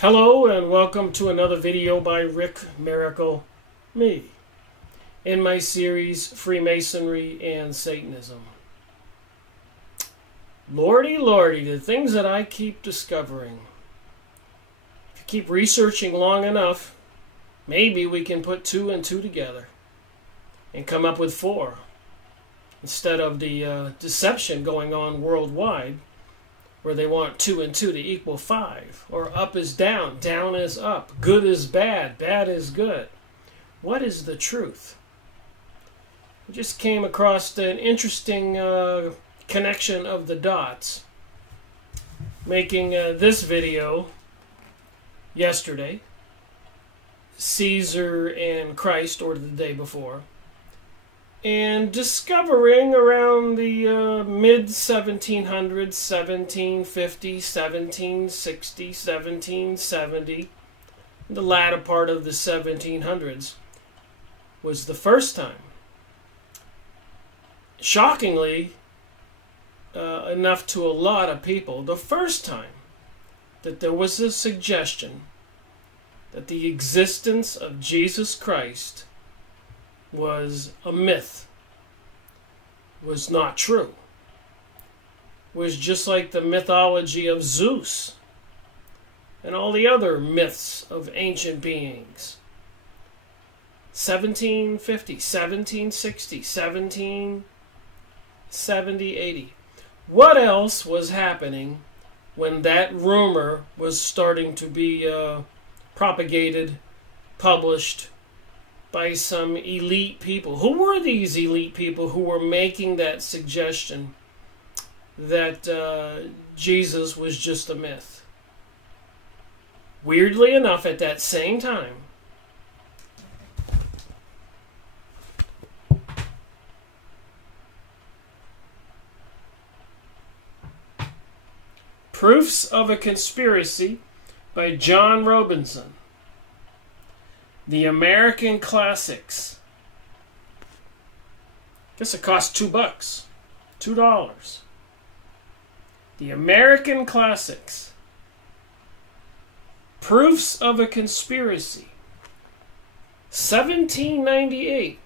Hello and welcome to another video by Rick Miracle Me in my series Freemasonry and Satanism. Lordy, lordy, the things that I keep discovering. If you keep researching long enough, maybe we can put 2 and 2 together and come up with 4 instead of the deception going on worldwide, where they want 2 and 2 to equal 5, or up is down, down is up, good is bad, bad is good. What is the truth? I just came across an interesting connection of the dots, making this video yesterday, Caesar and Christ, or the day before, and discovering around the mid-1700s, 1750, 1760, 1770, the latter part of the 1700s, was the first time, shockingly enough to a lot of people, the first time that there was a suggestion that the existence of Jesus Christ was a myth, was not true, was just like the mythology of Zeus and all the other myths of ancient beings. 1750, 1760, 1770, 80. What else was happening when that rumor was starting to be propagated, published by some elite people? Who were these elite people who were making that suggestion that Jesus was just a myth? Weirdly enough, at that same time, Proofs of a Conspiracy by John Robison. The American Classics. Guess it cost $2. $2. The American Classics. Proofs of a Conspiracy. 1798.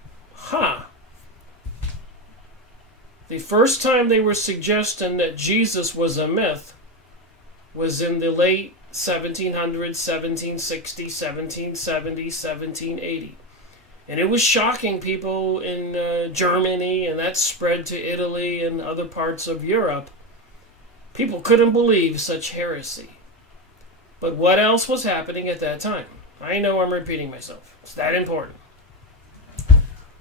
The first time they were suggesting that Jesus was a myth was in the late 1700s, 1760, 1770, 1780. And it was shocking people in Germany, and that spread to Italy and other parts of Europe. People couldn't believe such heresy. But what else was happening at that time? I know I'm repeating myself. It's that important.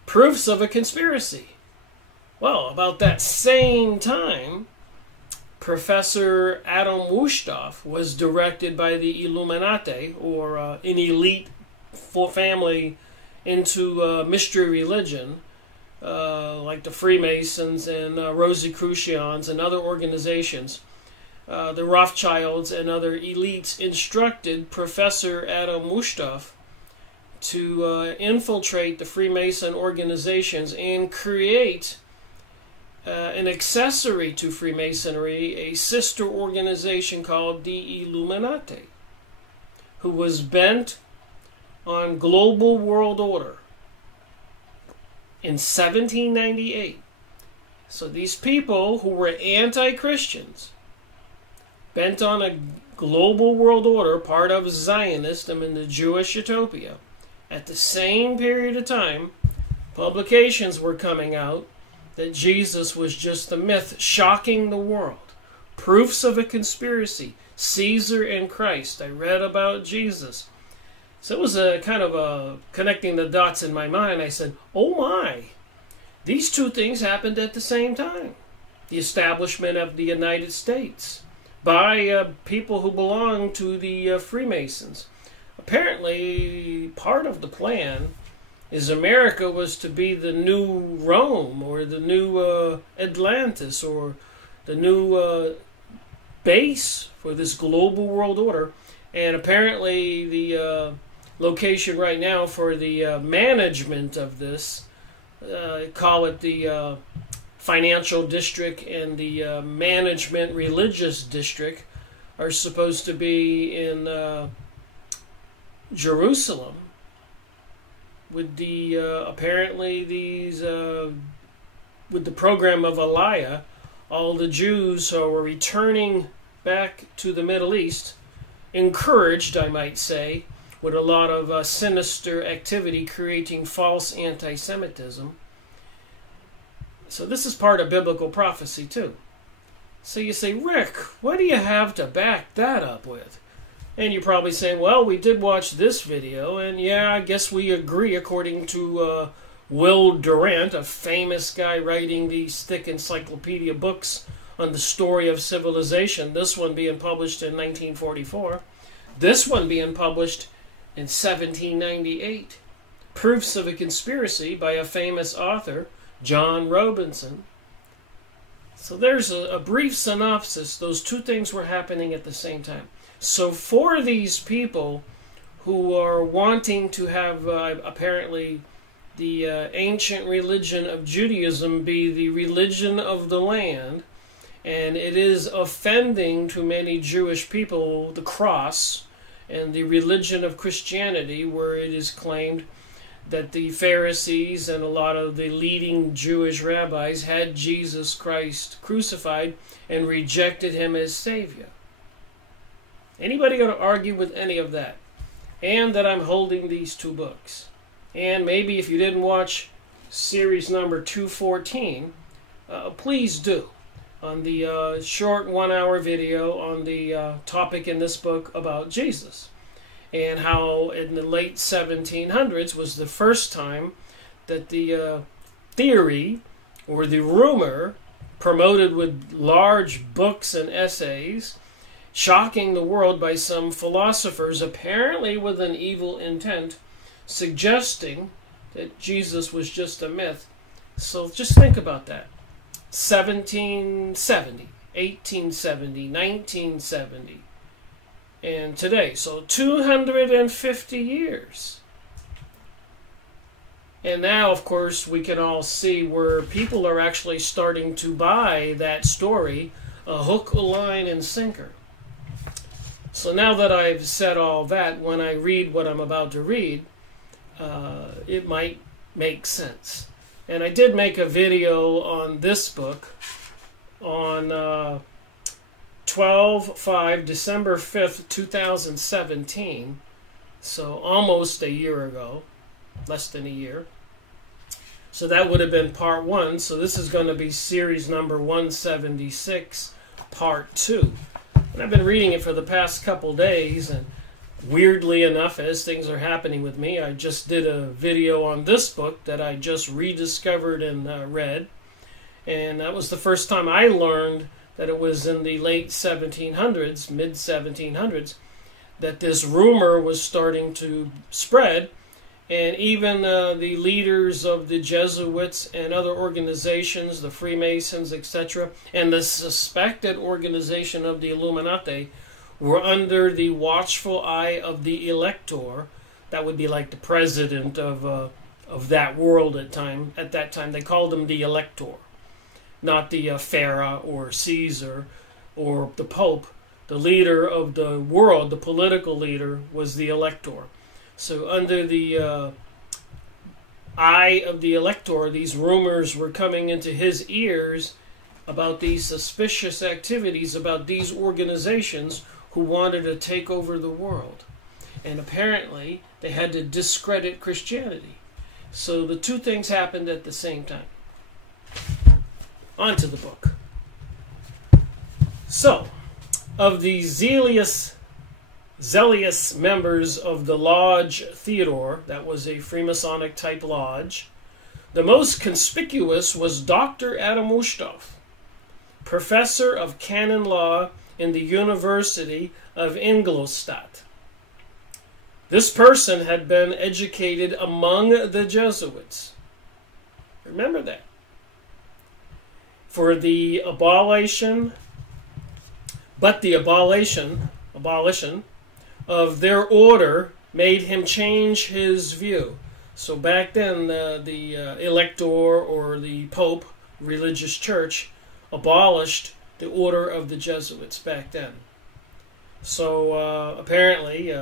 Proofs of a conspiracy. Well, about that same time, Professor Adam Wusthof was directed by the Illuminati, or an elite family into mystery religion, like the Freemasons and Rosicrucians and other organizations. The Rothschilds and other elites instructed Professor Adam Wusthof to infiltrate the Freemason organizations and create an accessory to Freemasonry, a sister organization called the Illuminati, who was bent on global world order in 1798. So these people who were anti-Christians, bent on a global world order, part of Zionism and the Jewish utopia, at the same period of time, publications were coming out that Jesus was just a myth, shocking the world. Proofs of a Conspiracy, Caesar and Christ. I read about Jesus. So it was a kind of a connecting the dots in my mind. I said, oh my, these two things happened at the same time. The establishment of the United States by people who belong to the Freemasons. Apparently, part of the plan is America was to be the new Rome, or the new Atlantis, or the new base for this global world order. And apparently the location right now for the management of this, call it the financial district and the management religious district, are supposed to be in Jerusalem with the apparently these with the program of Elijah, all the Jews who were returning back to the Middle East, encouraged, I might say, with a lot of sinister activity creating false anti-Semitism. So this is part of biblical prophecy too. So you say, Rick, what do you have to back that up with? And you're probably saying, well, we did watch this video, and yeah, I guess we agree according to Will Durant, a famous guy writing these thick encyclopedia books on the story of civilization, this one being published in 1944, this one being published in 1798. Proofs of a Conspiracy by a famous author, John Robison. So there's a brief synopsis. Those two things were happening at the same time. So for these people who are wanting to have apparently the ancient religion of Judaism be the religion of the land, and it is offending to many Jewish people, the cross, and the religion of Christianity, where it is claimed that the Pharisees and a lot of the leading Jewish rabbis had Jesus Christ crucified and rejected him as Savior. Anybody going to argue with any of that? And that I'm holding these two books. And maybe if you didn't watch series number 214, please do. On the short 1-hour video on the topic in this book about Jesus. And how in the late 1700s was the first time that the theory or the rumor promoted with large books and essays, shocking the world by some philosophers apparently with an evil intent, suggesting that Jesus was just a myth. So just think about that. 1770, 1870, 1970. And today, so 250 years. And now, of course, we can all see where people are actually starting to buy that story, a hook, a line, and sinker. So now that I've said all that, when I read what I'm about to read, it might make sense. And I did make a video on this book on 12/5, December 5th, 2017, so almost a year ago, less than a year. So that would have been part 1, so this is going to be series number 176, part 2. And I've been reading it for the past couple days, and weirdly enough, as things are happening with me, I just did a video on this book that I just rediscovered and read, and that was the first time I learned that it was in the late 1700s, mid-1700s, that this rumor was starting to spread, and even the leaders of the Jesuits and other organizations, the Freemasons, etc., and the suspected organization of the Illuminati were under the watchful eye of the elector. That would be like the president of that world at that time. They called him the elector. Not the Pharaoh or Caesar or the Pope. The leader of the world, the political leader, was the elector. So under the eye of the elector, these rumors were coming into his ears about these suspicious activities, about these organizations who wanted to take over the world. And apparently, they had to discredit Christianity. So the two things happened at the same time. On to the book. So, of the zealous members of the Lodge Theodore, that was a Freemasonic type lodge, the most conspicuous was Dr. Adam Uchtdorf, professor of canon law in the University of Ingolstadt. This person had been educated among the Jesuits. Remember that. For the abolition of their order made him change his view. So back then, the elector or the Pope, religious church, abolished the order of the Jesuits back then. So apparently,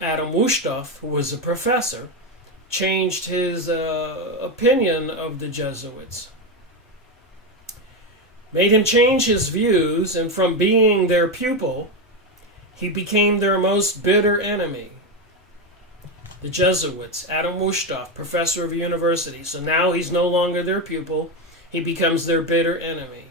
Adam Wusthof, who was a professor, changed his opinion of the Jesuits. Made him change his views, and from being their pupil, he became their most bitter enemy. The Jesuits, Adam Wusthof, professor of a university. So now he's no longer their pupil. He becomes their bitter enemy.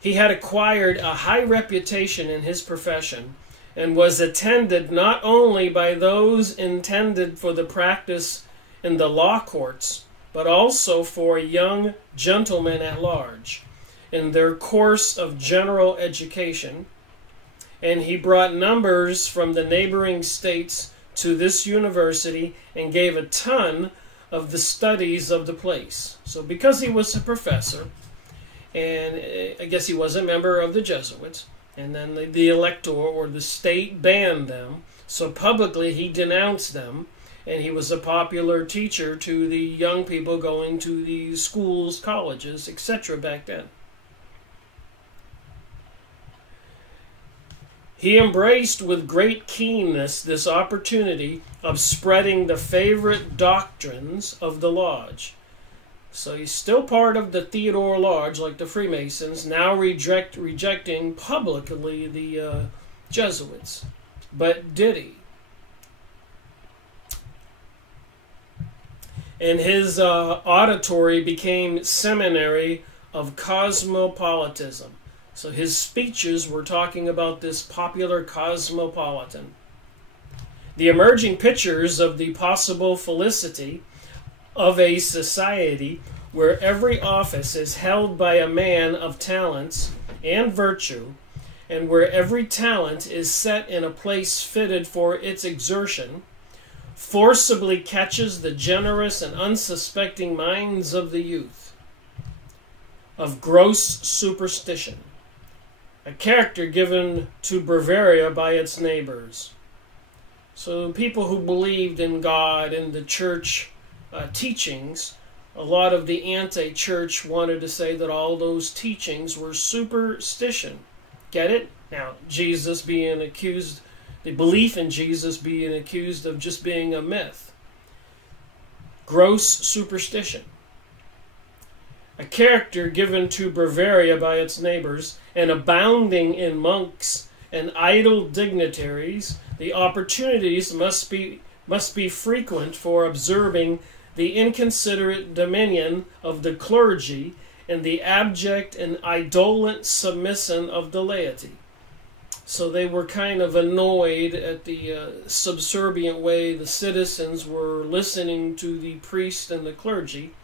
He had acquired a high reputation in his profession and was attended not only by those intended for the practice in the law courts, but also for young gentlemen at large in their course of general education. And he brought numbers from the neighboring states to this university and gave a ton of the studies of the place. So because he was a professor, and I guess he was a member of the Jesuits, and then the elector or the state banned them, so publicly he denounced them, and he was a popular teacher to the young people going to the schools, colleges, etc. back then. He embraced with great keenness this opportunity of spreading the favorite doctrines of the lodge. So he's still part of the Theodore Lodge, like the Freemasons, now rejecting publicly the Jesuits. But did he? And his auditory became seminary of cosmopolitanism. So his speeches were talking about this popular cosmopolitan. The emerging pictures of the possible felicity of a society where every office is held by a man of talents and virtue, and where every talent is set in a place fitted for its exertion, forcibly catches the generous and unsuspecting minds of the youth. Of gross superstition, a character given to Bavaria by its neighbors. So people who believed in God and the church teachings, a lot of the anti-church wanted to say that all those teachings were superstition. Get it? Now, Jesus being accused, the belief in Jesus being accused of just being a myth. Gross superstition. A character given to Bavaria by its neighbors, and abounding in monks and idle dignitaries, the opportunities must be frequent for observing the inconsiderate dominion of the clergy and the abject and indolent submission of the laity. So they were kind of annoyed at the subservient way the citizens were listening to the priest and the clergy.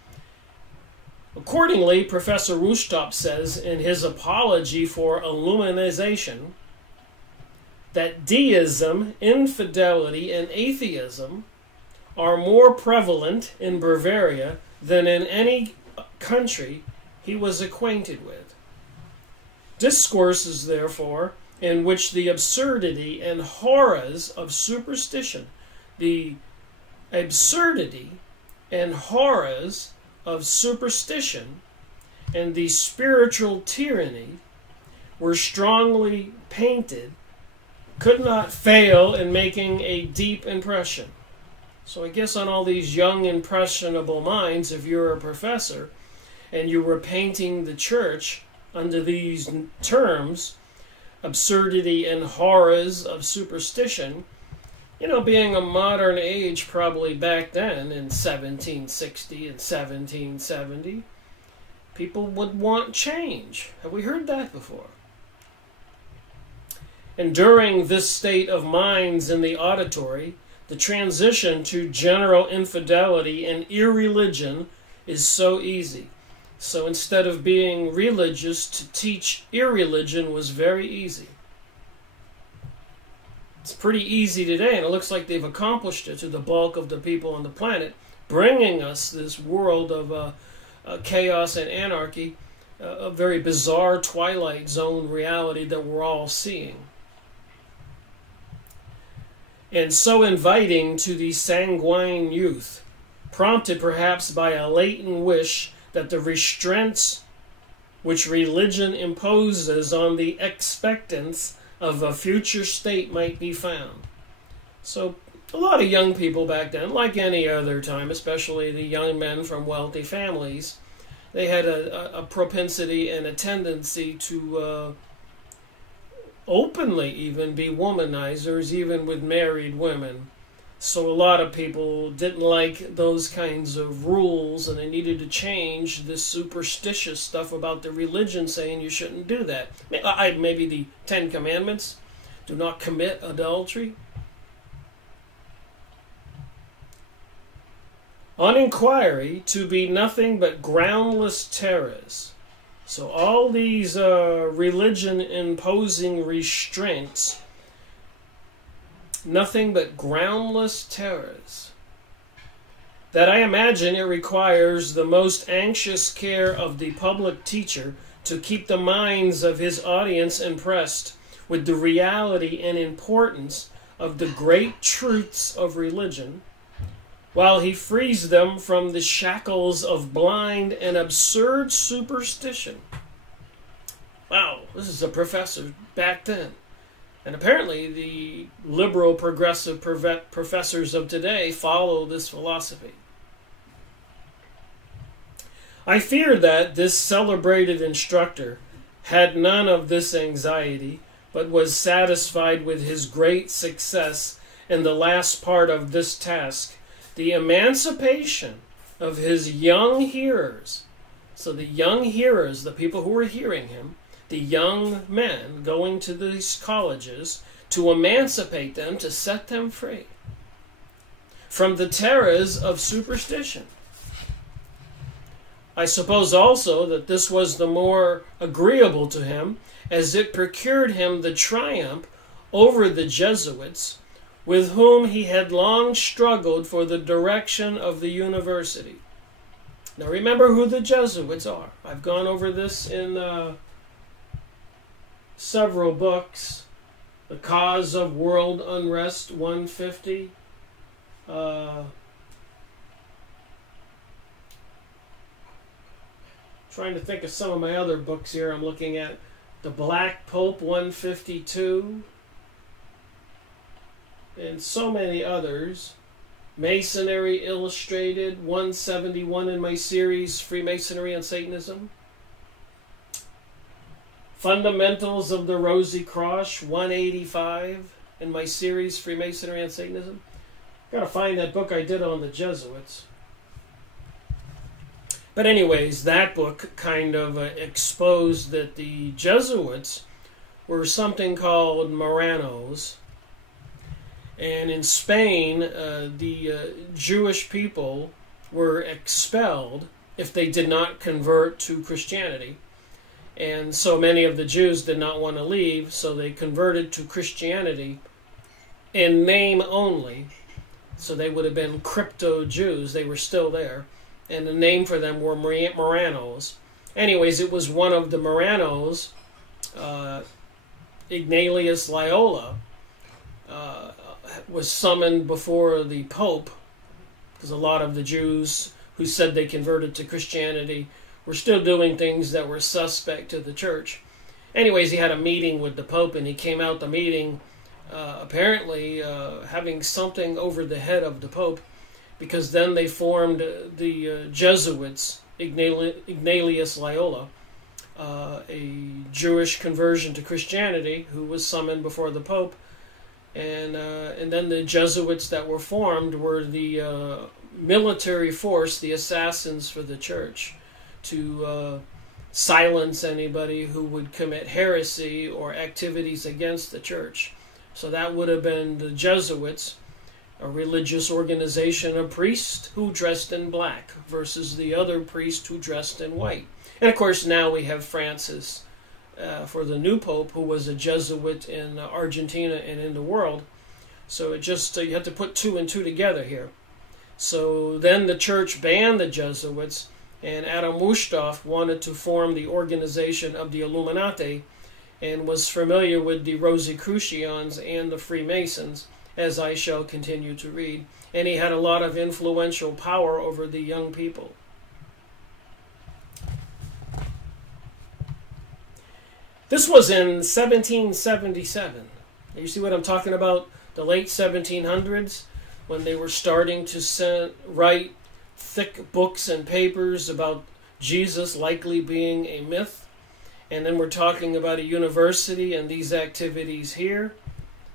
Accordingly, Professor Wusthof says in his apology for Illumination that deism, infidelity, and atheism are more prevalent in Bavaria than in any country he was acquainted with. Discourses, therefore, in which the absurdity and horrors of superstition, the absurdity and horrors of superstition and the spiritual tyranny were strongly painted, could not fail in making a deep impression. So I guess on all these young, impressionable minds, if you're a professor and you were painting the church under these terms, absurdity and horrors of superstition, being a modern age probably back then in 1760 and 1770, people would want change. Have we heard that before? And during this state of minds in the auditory, the transition to general infidelity and irreligion is so easy. So instead of being religious, to teach irreligion was very easy. It's pretty easy today, and it looks like they've accomplished it to the bulk of the people on the planet, bringing us this world of chaos and anarchy, a very bizarre Twilight Zone reality that we're all seeing. And so inviting to the sanguine youth, prompted perhaps by a latent wish that the restraints which religion imposes on the expectance of a future state might be found. So a lot of young people back then, like any other time, especially the young men from wealthy families, they had a propensity and a tendency to openly even be womanizers, even with married women. So a lot of people didn't like those kinds of rules, and they needed to change this superstitious stuff about the religion saying you shouldn't do that. Maybe the Ten Commandments, do not commit adultery. On inquiry, to be nothing but groundless terrors. So all these religion-imposing restraints, nothing but groundless terrors. That I imagine it requires the most anxious care of the public teacher to keep the minds of his audience impressed with the reality and importance of the great truths of religion, while he frees them from the shackles of blind and absurd superstition. Wow, this is a professor back then. And apparently the liberal progressive professors of today follow this philosophy. I fear that this celebrated instructor had none of this anxiety, but was satisfied with his great success in the last part of this task, the emancipation of his young hearers. So the young hearers, the people who were hearing him, the young men going to these colleges, to emancipate them, to set them free from the terrors of superstition. I suppose also that this was the more agreeable to him, as it procured him the triumph over the Jesuits, with whom he had long struggled for the direction of the university. Now remember who the Jesuits are. I've gone over this in several books. The Cause of World Unrest, 150. Trying to think of some of my other books here. I'm looking at The Black Pope, 152. And so many others. Masonry Illustrated, 171 in my series, Freemasonry and Satanism. Fundamentals of the Rosy Cross, 185 in my series, Freemasonry and Satanism. Got to find that book I did on the Jesuits. But anyways, that book kind of exposed that the Jesuits were something called Moranos. And in Spain, the Jewish people were expelled if they did not convert to Christianity. And so many of the Jews did not want to leave, so they converted to Christianity in name only. So they would have been crypto-Jews. They were still there. And the name for them were Moranos. Anyways, it was one of the Moranos, Ignatius Loyola, was summoned before the Pope, because a lot of the Jews who said they converted to Christianity were still doing things that were suspect to the church. Anyways, he had a meeting with the Pope, and he came out the meeting apparently having something over the head of the Pope, because then they formed the Jesuits, Ignatius Loyola, a Jewish conversion to Christianity, who was summoned before the Pope. And then the Jesuits that were formed were the military force, the assassins for the church, to silence anybody who would commit heresy or activities against the church. So that would have been the Jesuits, a religious organization, a priest who dressed in black versus the other priest who dressed in white. And of course now we have Francis for the new Pope, who was a Jesuit in Argentina and in the world. So it just, you have to put two and two together here. So then the church banned the Jesuits, and Adam Wusthof wanted to form the organization of the Illuminati, and was familiar with the Rosicrucians and the Freemasons, as I shall continue to read. And he had a lot of influential power over the young people. This was in 1777. You see what I'm talking about? the late 1700s, when they were starting to write thick books and papers about Jesus likely being a myth. And then we're talking about a university and these activities here.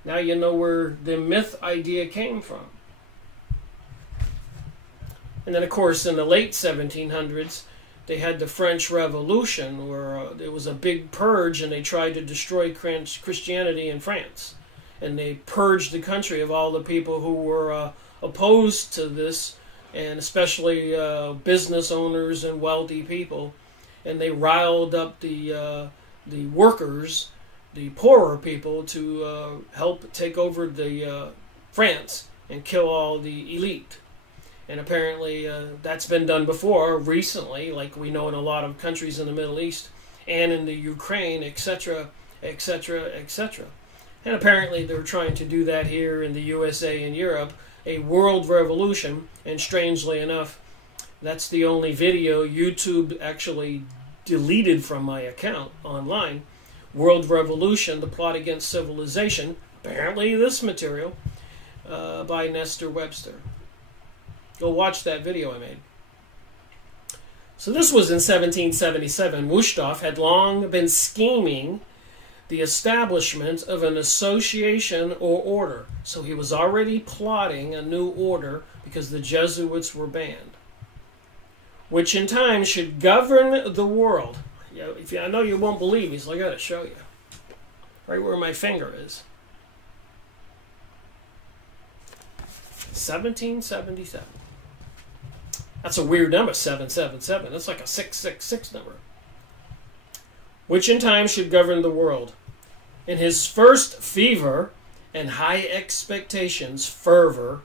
Now you know where the myth idea came from. And then, of course, in the late 1700s, they had the French Revolution, where there was a big purge, and they tried to destroy Christianity in France. And they purged the country of all the people who were opposed to this, and especially business owners and wealthy people. And they riled up the workers, the poorer people, to help take over the France and kill all the elite. And apparently that's been done before recently, like we know in a lot of countries in the Middle East and in the Ukraine, etc., etc., etc. And apparently they're trying to do that here in the USA and Europe, a world revolution. And strangely enough, that's the only video YouTube actually deleted from my account online. World Revolution, the Plot Against Civilization, apparently this material, by Nestor Webster. Go watch that video I made. So this was in 1777. Wusthof had long been scheming the establishment of an association or order. So he was already plotting a new order because the Jesuits were banned, which in time should govern the world. I know you won't believe me, so I got to show you. Right where my finger is. 1777. That's a weird number, 777. That's like a 666 number. Which in time should govern the world. In his first fever and high expectations fervor,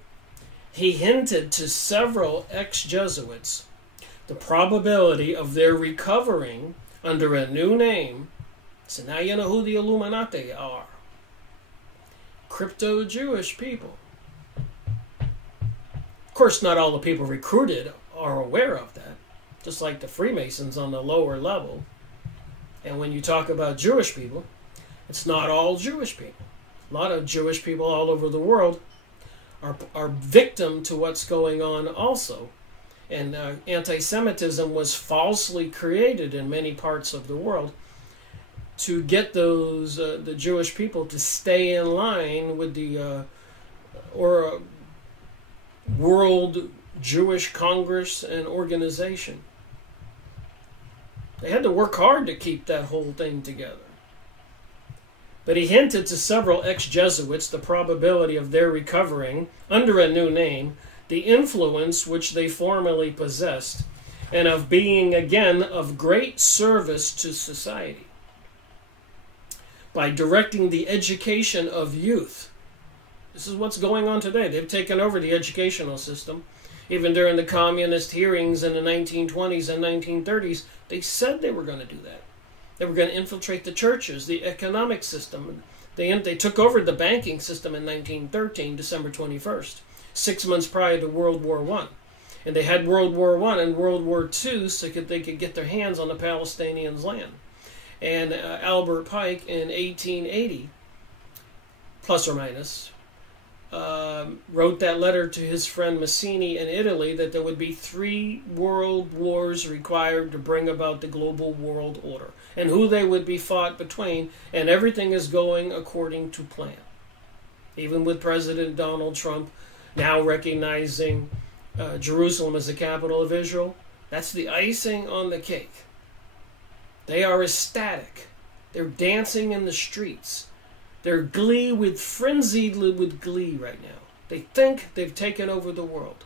he hinted to several ex-Jesuits the probability of their recovering under a new name. So now you know who the Illuminati are. Crypto-Jewish people. Of course, not all the people recruited are aware of that, just like the Freemasons on the lower level. And when you talk about Jewish people, it's not all Jewish people. A lot of Jewish people all over the world are victim to what's going on also. And anti-Semitism was falsely created in many parts of the world to get those the Jewish people to stay in line with the World Jewish Congress and organization. They had to work hard to keep that whole thing together. But he hinted to several ex-Jesuits the probability of their recovering, under a new name, the influence which they formerly possessed, and of being again of great service to society, by directing the education of youth. This is what's going on today. They've taken over the educational system. Even during the communist hearings in the 1920s and 1930s, they said they were going to do that. They were going to infiltrate the churches, the economic system. They took over the banking system in 1913, December 21st, 6 months prior to World War I. And they had World War I and World War II so they could get their hands on the Palestinians' land. And Albert Pike in 1880, plus or minus, wrote that letter to his friend Mazzini in Italy that there would be 3 world wars required to bring about the global world order, and who they would be fought between, and everything is going according to plan. Even with President Donald Trump now recognizing Jerusalem as the capital of Israel, that's the icing on the cake. They are ecstatic. They're dancing in the streets. They're frenzied with glee right now. They think they've taken over the world.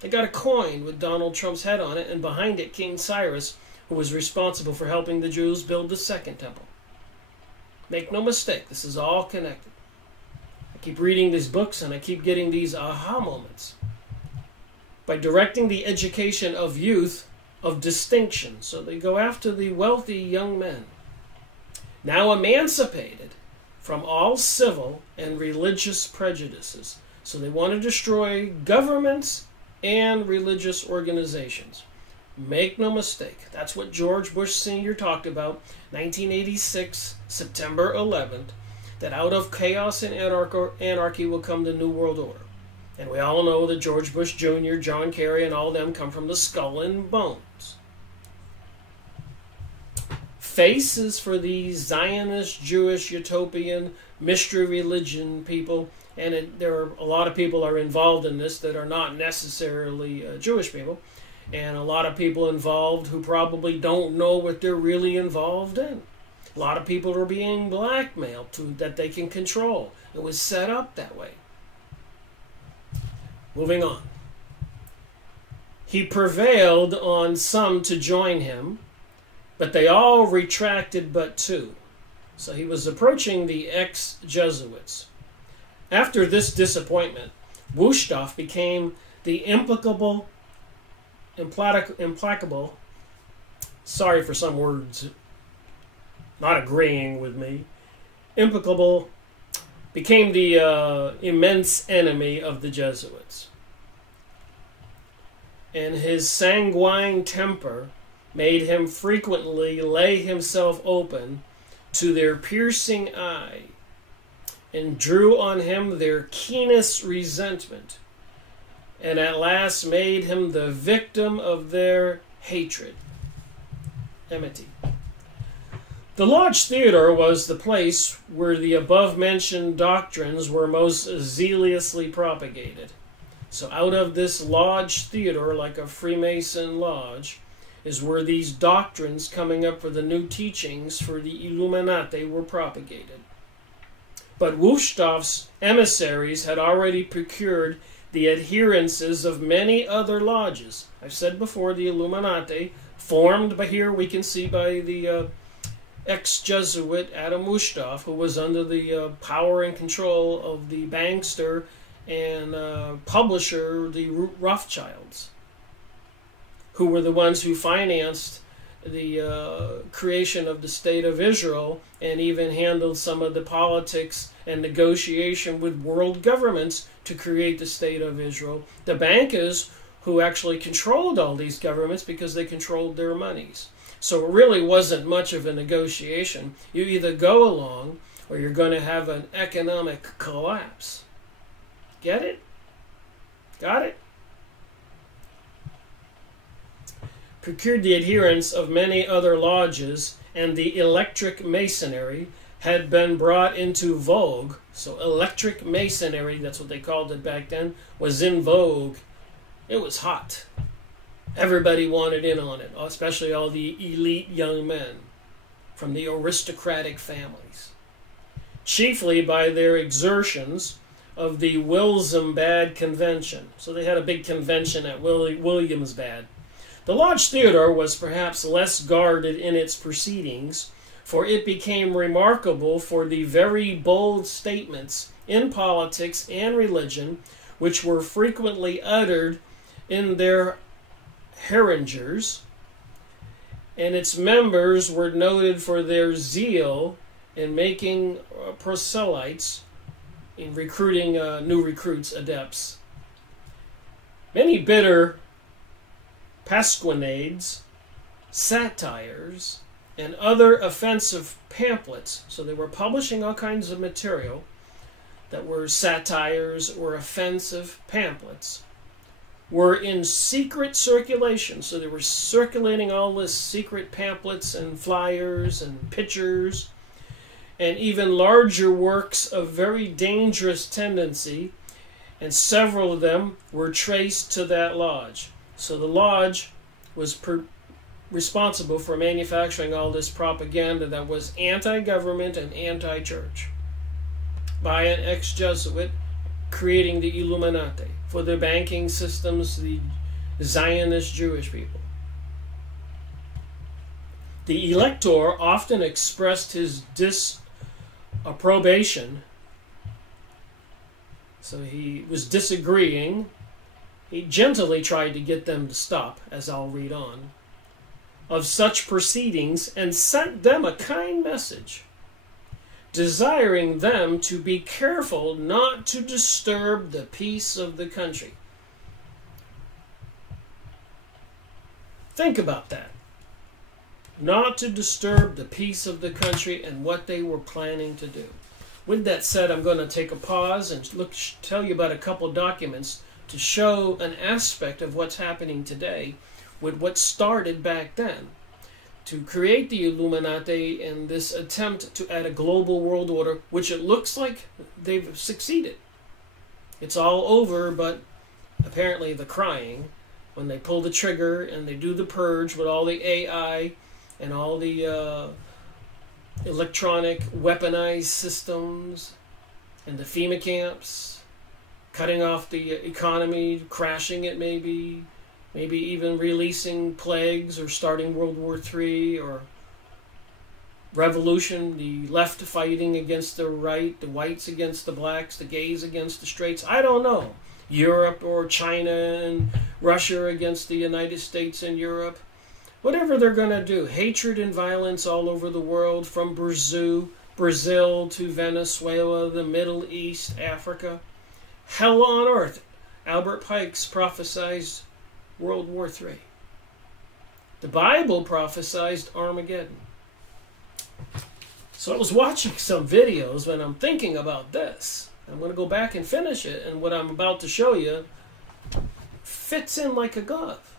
They got a coin with Donald Trump's head on it, and behind it King Cyrus, who was responsible for helping the Jews build the second temple. Make no mistake, this is all connected. I keep reading these books and I keep getting these aha moments. By directing the education of youth of distinction, so they go after the wealthy young men, now emancipated from all civil and religious prejudices. So they want to destroy governments and religious organizations. Make no mistake, that's what George Bush Sr. talked about, 1986, September 11th, that out of chaos and anarchy will come the New World Order. And we all know that George Bush Jr., John Kerry, and all them come from the skull and bones. Faces for these Zionist, Jewish, utopian, mystery religion people, and there are a lot of people are involved in this that are not necessarily Jewish people, and a lot of people involved who probably don't know what they're really involved in. A lot of people are being blackmailed that they can control. It was set up that way. Moving on. He prevailed on some to join him, but they all retracted but two. So he was approaching the ex-Jesuits. After this disappointment, Wusthof became the implacable, sorry for some words, not agreeing with me, implacable, became the immense enemy of the Jesuits. And his sanguine temper made him frequently lay himself open to their piercing eye and drew on him their keenest resentment, and at last made him the victim of their hatred, enmity. The Lodge Theater was the place where the above-mentioned doctrines were most zealously propagated. So out of this Lodge Theater, like a Freemason lodge, is where these doctrines coming up for the new teachings for the Illuminati were propagated. But Wustof's emissaries had already procured the adherences of many other lodges. I've said before, the Illuminati, formed by here we can see by the ex-Jesuit Adam Wusthof, who was under the power and control of the bankster and publisher, the Rothschilds, who were the ones who financed the creation of the State of Israel and even handled some of the politics and negotiation with world governments to create the State of Israel. The bankers who actually controlled all these governments because they controlled their monies. So it really wasn't much of a negotiation. You either go along or you're going to have an economic collapse. Get it? Got it? Procured the adherence of many other lodges, and the electric masonry had been brought into vogue. So electric masonry, that's what they called it back then, was in vogue. It was hot. Everybody wanted in on it, especially all the elite young men from the aristocratic families. Chiefly by their exertions of the Williamsbad Convention. So they had a big convention at Williamsbad. The Lodge Theater was perhaps less guarded in its proceedings, for it became remarkable for the very bold statements in politics and religion which were frequently uttered in their haringers, and its members were noted for their zeal in making proselytes, in recruiting new recruits, adepts. Many bitter pasquinades, satires, and other offensive pamphlets. So they were publishing all kinds of material that were satires or offensive pamphlets, were in secret circulation. So they were circulating all this secret pamphlets and flyers and pictures, and even larger works of very dangerous tendency, and several of them were traced to that lodge. So the lodge was responsible for manufacturing all this propaganda that was anti-government and anti-church by an ex-Jesuit creating the Illuminati for the banking systems, the Zionist Jewish people. The elector often expressed his disapprobation, so he was disagreeing. He gently tried to get them to stop, as I'll read on, of such proceedings, and sent them a kind message, desiring them to be careful not to disturb the peace of the country. Think about that. Not to disturb the peace of the country and what they were planning to do. with that said, I'm going to take a pause and tell you about a couple documents to show an aspect of what's happening today with what started back then to create the Illuminati and this attempt to add a global world order, which it looks like they've succeeded. It's all over, but apparently the crying, when they pull the trigger and they do the purge with all the AI and all the electronic weaponized systems and the FEMA camps, cutting off the economy, crashing it maybe even releasing plagues or starting World War III or revolution, the left fighting against the right, the whites against the blacks, the gays against the straights. I don't know. Europe or China and Russia against the United States and Europe. Whatever they're going to do. Hatred and violence all over the world, from Brazil to Venezuela, the Middle East, Africa. Hell on earth. Albert Pike's prophesied World War III. The Bible prophesied Armageddon. So I was watching some videos when I'm thinking about this. I'm going to go back and finish it, and what I'm about to show you fits in like a glove.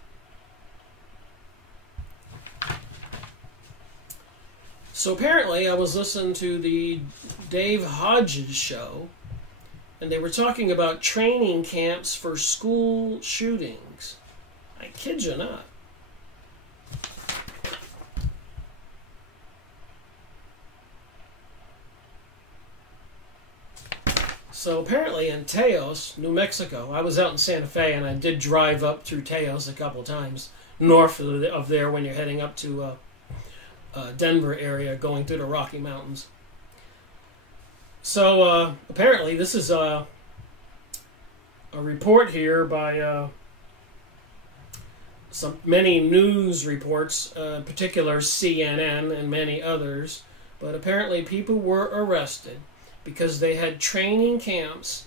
So apparently I was listening to the Dave Hodges show, and they were talking about training camps for school shootings. I kid you not. So apparently in Teos, New Mexico, I was out in Santa Fe, and I did drive up through Teos a couple times, north of there when you're heading up to Denver area, going through the Rocky Mountains. So apparently this is a report here by many news reports, particular CNN and many others, but apparently people were arrested because they had training camps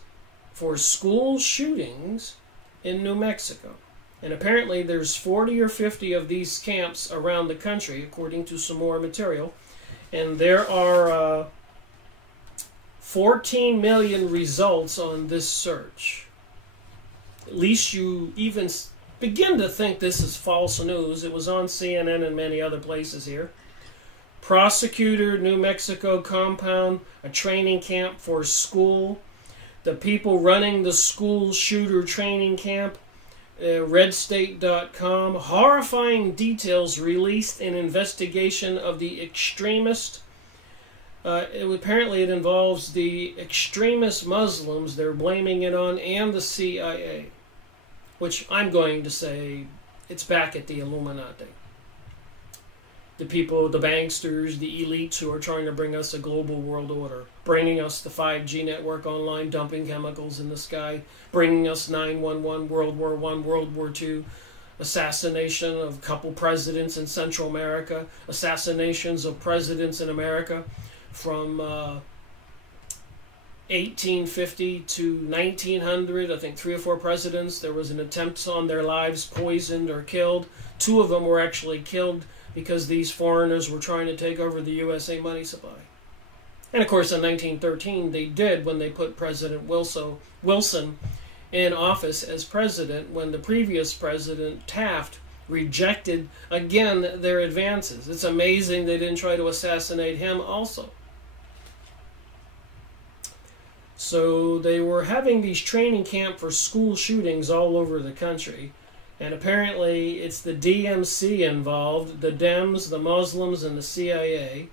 for school shootings in New Mexico. And apparently there's 40 or 50 of these camps around the country, according to some more material. And there are 14 million results on this search. At least you even begin to think this is false news. It was on CNN and many other places here. Prosecutor, New Mexico compound, a training camp for school. The people running the school shooter training camp, redstate.com. Horrifying details released in investigation of the extremist. Apparently it involves the extremist Muslims they're blaming it on, and the CIA. Which I'm going to say it's back at the Illuminati. The people, the banksters, the elites who are trying to bring us a global world order, bringing us the 5G network online, dumping chemicals in the sky, bringing us 9/11, World War I, World War II, assassination of a couple presidents in Central America, assassinations of presidents in America from 1850 to 1900, I think 3 or 4 presidents. There was an attempt on their lives, poisoned or killed. 2 of them were actually killed because these foreigners were trying to take over the USA money supply. And of course in 1913 they did, when they put President Wilson in office as president, when the previous president, Taft, rejected again their advances. It's amazing they didn't try to assassinate him also. So they were having these training camp for school shootings all over the country. And apparently it's the DMC involved, the Dems, the Muslims, and the CIA.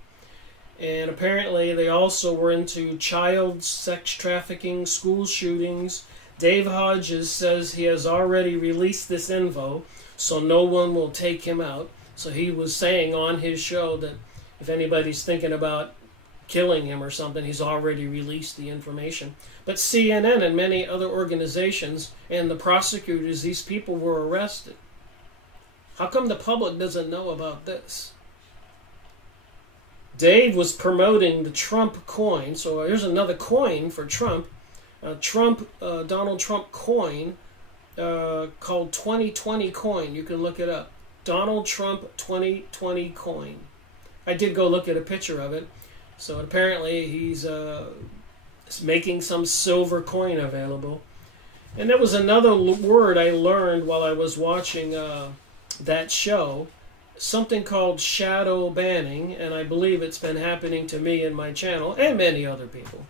And apparently they also were into child sex trafficking, school shootings. Dave Hodges says he has already released this info, so no one will take him out. So he was saying on his show that if anybody's thinking about killing him or something, he's already released the information. But CNN and many other organizations and the prosecutors, these people were arrested. How come the public doesn't know about this? Dave was promoting the Trump coin. So here's another coin for Trump. Donald Trump coin called 2020 coin. You can look it up. Donald Trump 2020 coin. I did go look at a picture of it. So apparently he's making some silver coin available. And there was another word I learned while I was watching that show, something called shadow banning, and I believe it's been happening to me and my channel and many other people,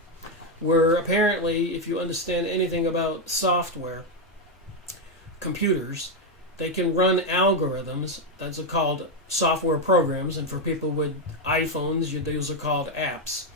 where apparently if you understand anything about software, computers, they can run algorithms, that's called software programs, and for people with iPhones, those are called apps.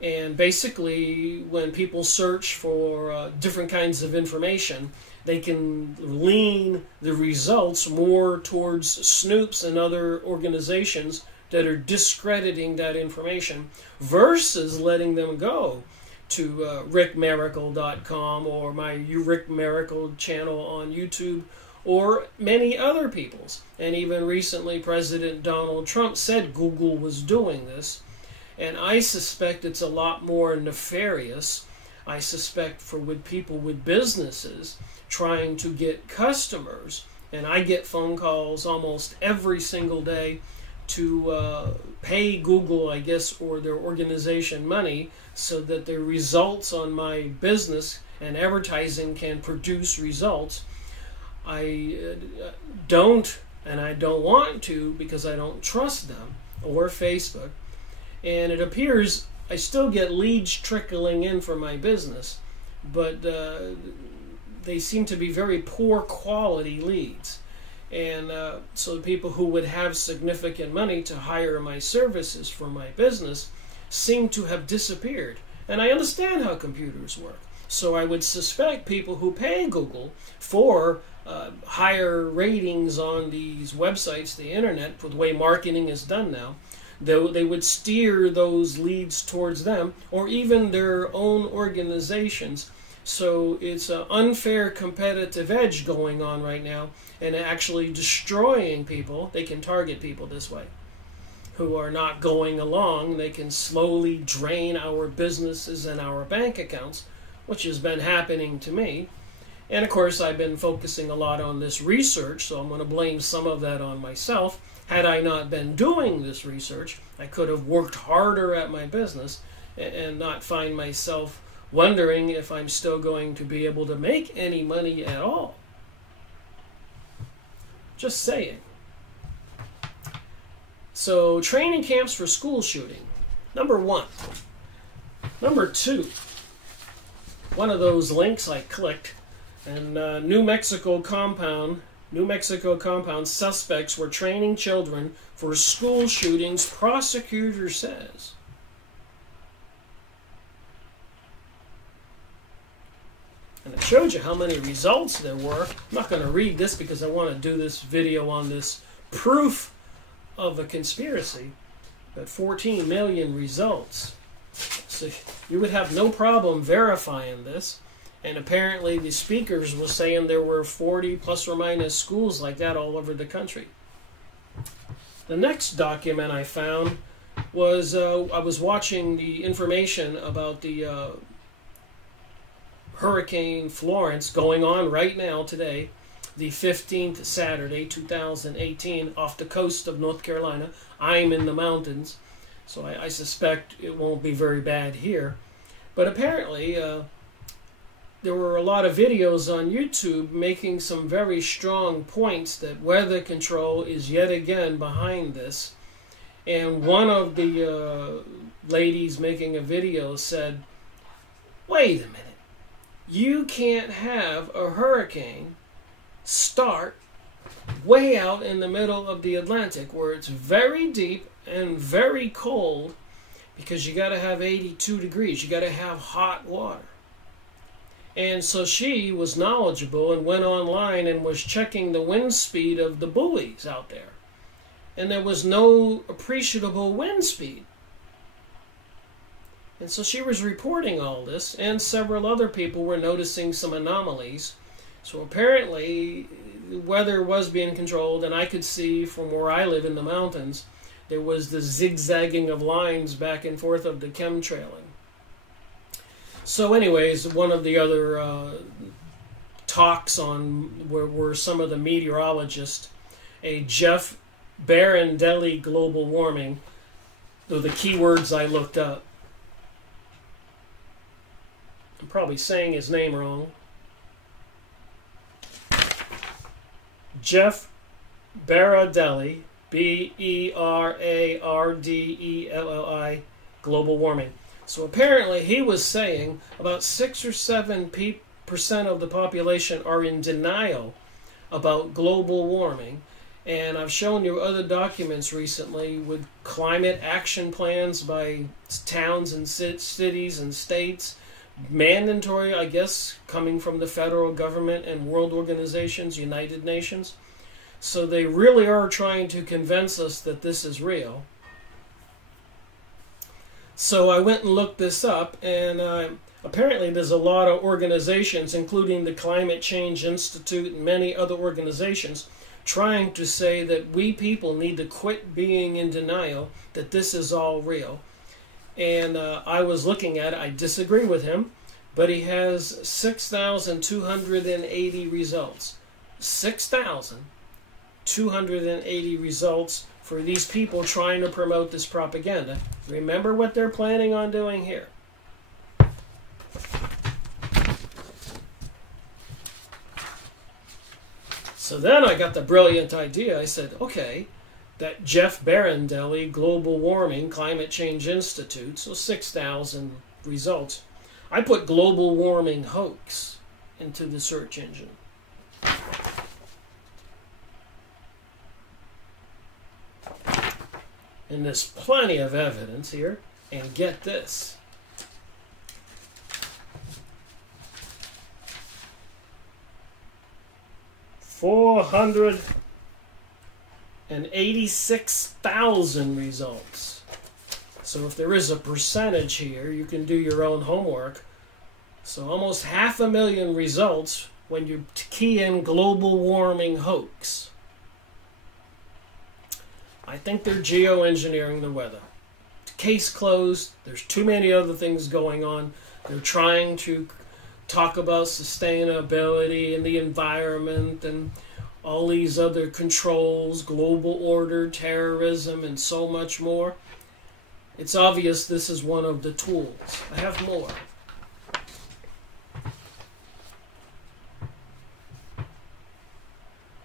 And basically, when people search for different kinds of information, they can lean the results more towards snoops and other organizations that are discrediting that information versus letting them go to rickmiracle.com or my Rick Miracle channel on YouTube or many other people's. And even recently, President Donald Trump said Google was doing this. And I suspect it's a lot more nefarious. I suspect with people with businesses trying to get customers. And I get phone calls almost every single day to pay Google, I guess, or their organization money so that the results on my business and advertising can produce results. I don't, and I don't want to because I don't trust them or Facebook. And it appears I still get leads trickling in for my business, but they seem to be very poor quality leads. And so the people who would have significant money to hire my services for my business seem to have disappeared. And I understand how computers work. So I would suspect people who pay Google for higher ratings on these websites, the internet, with the way marketing is done now, they would steer those leads towards them or even their own organizations. So it's an unfair competitive edge going on right now and actually destroying people. They can target people this way who are not going along. They can slowly drain our businesses and our bank accounts, which has been happening to me. And of course, I've been focusing a lot on this research, so I'm going to blame some of that on myself. Had I not been doing this research, I could have worked harder at my business and not find myself wondering if I'm still going to be able to make any money at all. Just saying. So, training camps for school shooting. Number 1. Number 2. One of those links I clicked, and New Mexico compound suspects were training children for school shootings, prosecutor says. And it showed you how many results there were. I'm not going to read this because I want to do this video on this proof of a conspiracy. But 14 million results. So you would have no problem verifying this. And apparently the speakers were saying there were 40 plus or minus schools like that all over the country. The next document I found was, I was watching the information about the Hurricane Florence going on right now today, the 15th Saturday, 2018, off the coast of North Carolina. I'm in the mountains, so I suspect it won't be very bad here. But apparently, there were a lot of videos on YouTube making some very strong points that weather control is yet again behind this. And one of the ladies making a video said, wait a minute, you can't have a hurricane start way out in the middle of the Atlantic where it's very deep and very cold because you got to have 82 degrees. You got to have hot water. And so she was knowledgeable and went online and was checking the wind speed of the buoys out there. And there was no appreciable wind speed. And so she was reporting all this, and several other people were noticing some anomalies. So apparently, the weather was being controlled, and I could see from where I live in the mountains, there was the zigzagging of lines back and forth of the chemtrailing. So anyways, one of the other talks on were some of the meteorologists, a Jeff Barandelli global warming. the keywords I looked up. I'm probably saying his name wrong. Jeff Berardelli, Berardelli, global warming. So apparently he was saying about 6 or 7% of the population are in denial about global warming. And I've shown you other documents recently with climate action plans by towns and cities and states, mandatory, I guess, coming from the federal government and world organizations, United Nations. So they really are trying to convince us that this is real. So I went and looked this up, and apparently there's a lot of organizations, including the Climate Change Institute and many other organizations, trying to say that we people need to quit being in denial, that this is all real. And I was looking at it. I disagree with him, but he has 6,280 results. 6,280 results for these people trying to promote this propaganda. Remember what they're planning on doing here. So then I got the brilliant idea. I said, okay, that Jeff Berardelli Global Warming Climate Change Institute, so 6,000 results. I put global warming hoax into the search engine. And there's plenty of evidence here. And get this. $486,000 results. So if there is a percentage here, you can do your own homework. So almost 500,000 results when you key in global warming hoax. I think they're geoengineering the weather. Case closed. There's too many other things going on. They're trying to talk about sustainability and the environment and all these other controls, global order, terrorism, and so much more. It's obvious this is one of the tools. I have more.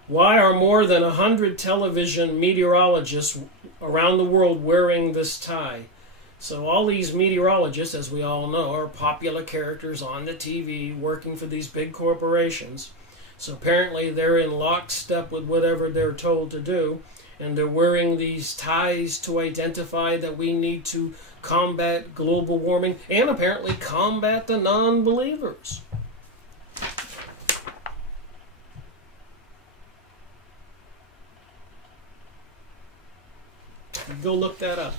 Why are more than 100 television meteorologists around the world wearing this tie? So all these meteorologists, as we all know, are popular characters on the TV working for these big corporations. So apparently they're in lockstep with whatever they're told to do, and they're wearing these ties to identify that we need to combat global warming and apparently combat the non-believers. Go look that up.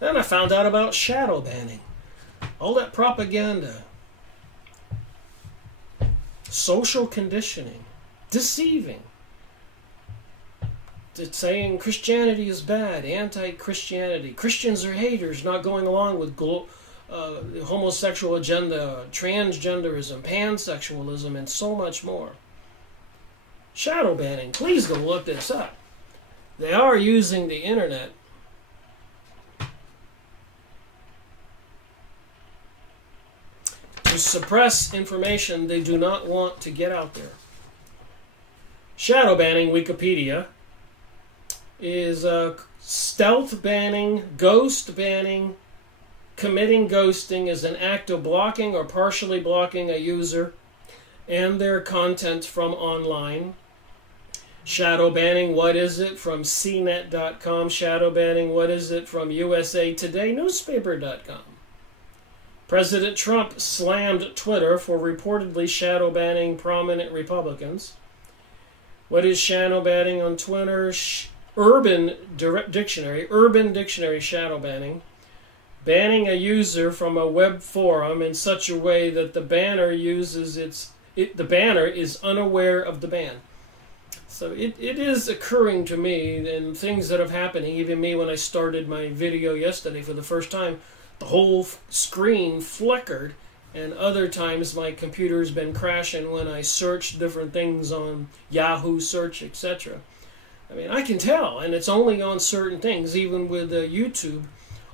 Then I found out about shadow banning. All that propaganda. Social conditioning. Deceiving. It's saying Christianity is bad. Anti-Christianity. Christians are haters, not going along with the homosexual agenda, transgenderism, pansexualism, and so much more. Shadow banning. Please go look this up. They are using the internet to suppress information they do not want to get out there. Shadow banning, Wikipedia, is stealth banning, ghost banning. Committing ghosting is an act of blocking or partially blocking a user and their content from online. Shadow banning, what is it? From cnet.com. Shadow banning, what is it? From USA Today newspaper.com. President Trump slammed Twitter for reportedly shadow banning prominent Republicans. What is shadow banning on Twitter? Urban Dictionary shadow banning. Banning a user from a web forum in such a way that the banner the banner is unaware of the ban. So it is occurring to me, and things that have happened, even me when I started my video yesterday for the first time, the whole screen flickered, and other times my computer's been crashing when I search different things on Yahoo search, etc. I mean, I can tell, and it's only on certain things, even with YouTube,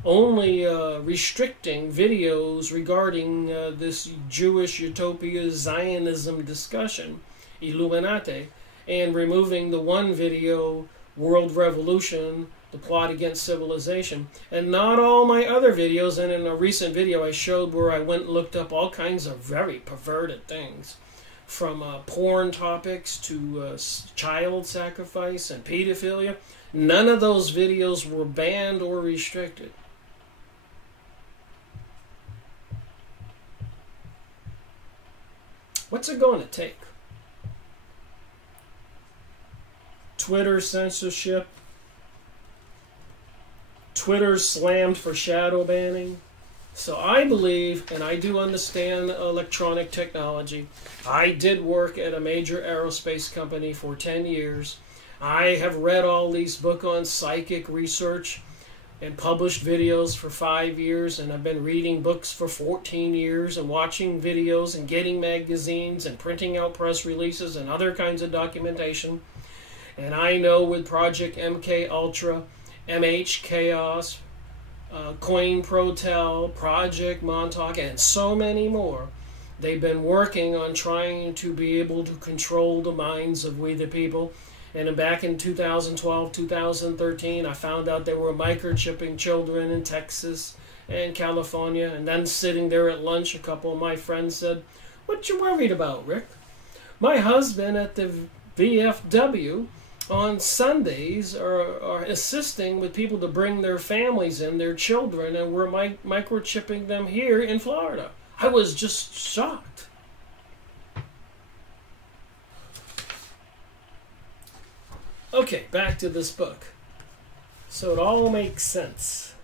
only restricting videos regarding this Jewish utopia Zionism discussion, Illuminati, and removing the one video, World Revolution, the plot against civilization, and not all my other videos. And in a recent video I showed where I went and looked up all kinds of very perverted things, from porn topics to child sacrifice and pedophilia. None of those videos were banned or restricted. What's it going to take? Twitter censorship, Twitter slammed for shadow banning. So I believe, and I do understand electronic technology. I did work at a major aerospace company for 10 years. I have read all these books on psychic research and published videos for 5 years, and I've been reading books for 14 years and watching videos and getting magazines and printing out press releases and other kinds of documentation. And I know with Project MK Ultra, MH Chaos, Coin Protel, Project Montauk, and so many more, they've been working on trying to be able to control the minds of we the people. And back in 2012, 2013, I found out they were microchipping children in Texas and California. And then sitting there at lunch, a couple of my friends said, "What you worried about, Rick? My husband at the VFW on Sundays are assisting with people to bring their families in, their children, and we're microchipping them here in Florida." I was just shocked. Okay, back to this book. So it all makes sense.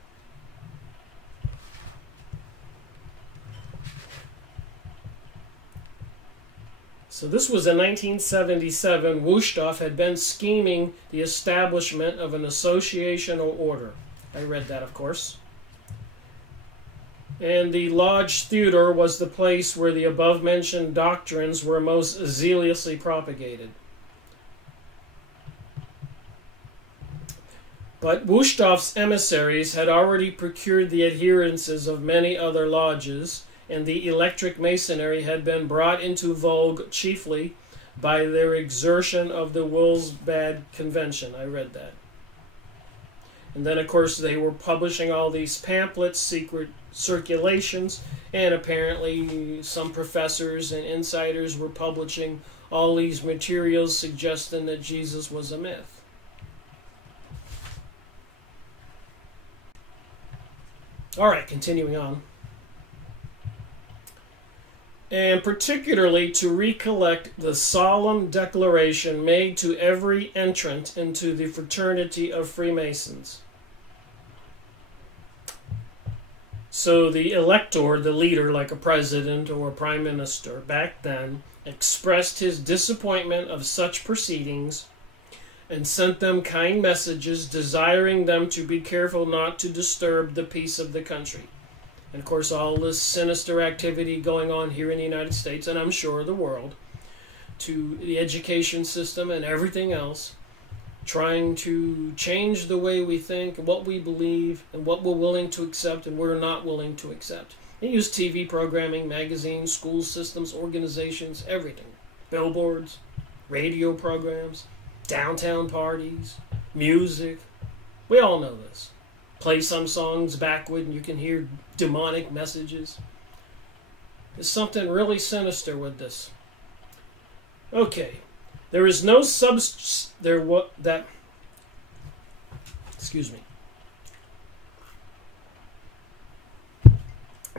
So this was in 1977. Wusthof had been scheming the establishment of an association or order. I read that, of course. And the Lodge Theater was the place where the above-mentioned doctrines were most zealously propagated. But Wustof's emissaries had already procured the adherences of many other lodges, and the electric masonry had been brought into vogue chiefly by their exertion of the Willsbad Convention. I read that. And then, of course, they were publishing all these pamphlets, secret circulations, and apparently some professors and insiders were publishing all these materials suggesting that Jesus was a myth. All right, continuing on. And particularly to recollect the solemn declaration made to every entrant into the fraternity of Freemasons. So the elector, the leader, like a president or a prime minister back then, expressed his disappointment of such proceedings and sent them kind messages desiring them to be careful not to disturb the peace of the country. And of course, all this sinister activity going on here in the United States, and I'm sure the world, to the education system and everything else, trying to change the way we think, what we believe, and what we're willing to accept and we're not willing to accept. They use TV programming, magazines, school systems, organizations, everything. Billboards, radio programs, downtown parties, music. We all know this. Play some songs backward and you can hear demonic messages. There's something really sinister with this. Okay. There is no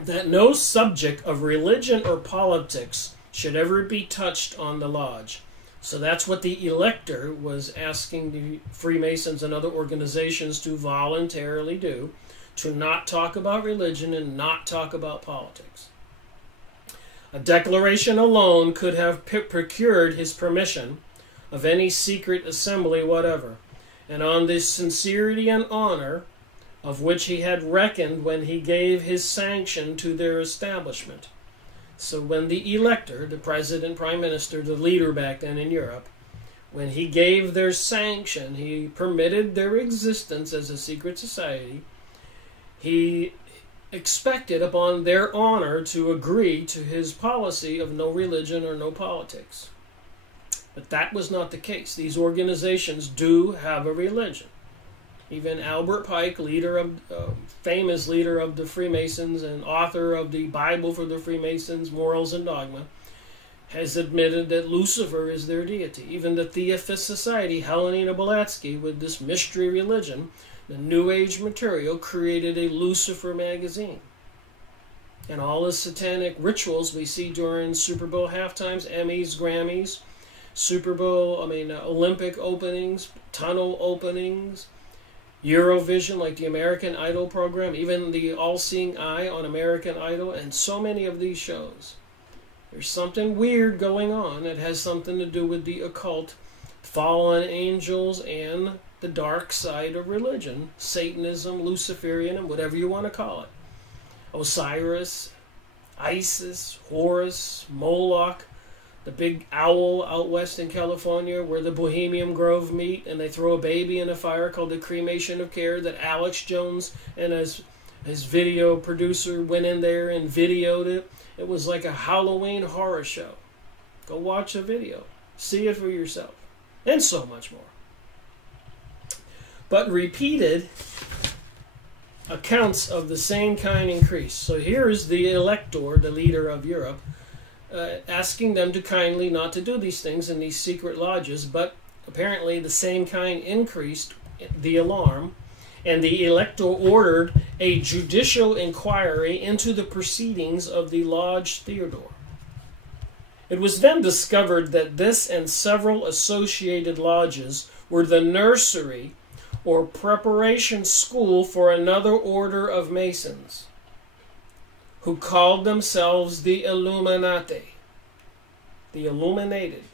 that no subject of religion or politics should ever be touched on the lodge. So that's what the elector was asking the Freemasons and other organizations to voluntarily do, to not talk about religion and not talk about politics. A declaration alone could have procured his permission of any secret assembly whatever, and on this sincerity and honor of which he had reckoned when he gave his sanction to their establishment. So when the elector, the president, prime minister, the leader back then in Europe, when he gave their sanction, he permitted their existence as a secret society, he expected upon their honor to agree to his policy of no religion or no politics. But that was not the case. These organizations do have a religion. Even Albert Pike, famous leader of the Freemasons and author of the Bible for the Freemasons, Morals and Dogma, has admitted that Lucifer is their deity. Even the Theophist Society, Helena Blavatsky, with this mystery religion, the New Age material, created a Lucifer magazine. And all the satanic rituals we see during Super Bowl halftimes, Emmys, Grammys, Olympic openings, tunnel openings, Eurovision, like the American Idol program, even the All-Seeing Eye on American Idol, and so many of these shows. There's something weird going on. It has something to do with the occult, fallen angels, and the dark side of religion, Satanism, Luciferianism, whatever you want to call it. Osiris, Isis, Horus, Moloch, the big owl out west in California where the Bohemian Grove meet, and they throw a baby in a fire called the Cremation of Care that Alex Jones and his video producer went in there and videoed it. It was like a Halloween horror show. Go watch the video. See it for yourself. And so much more. But repeated accounts of the same kind increase. So here's the elector, the leader of Europe, asking them to kindly not to do these things in these secret lodges, but apparently the same kind increased the alarm, and the elector ordered a judicial inquiry into the proceedings of the Lodge Theodore. It was then discovered that this and several associated lodges were the nursery or preparation school for another order of Masons, who called themselves the Illuminati, the Illuminated,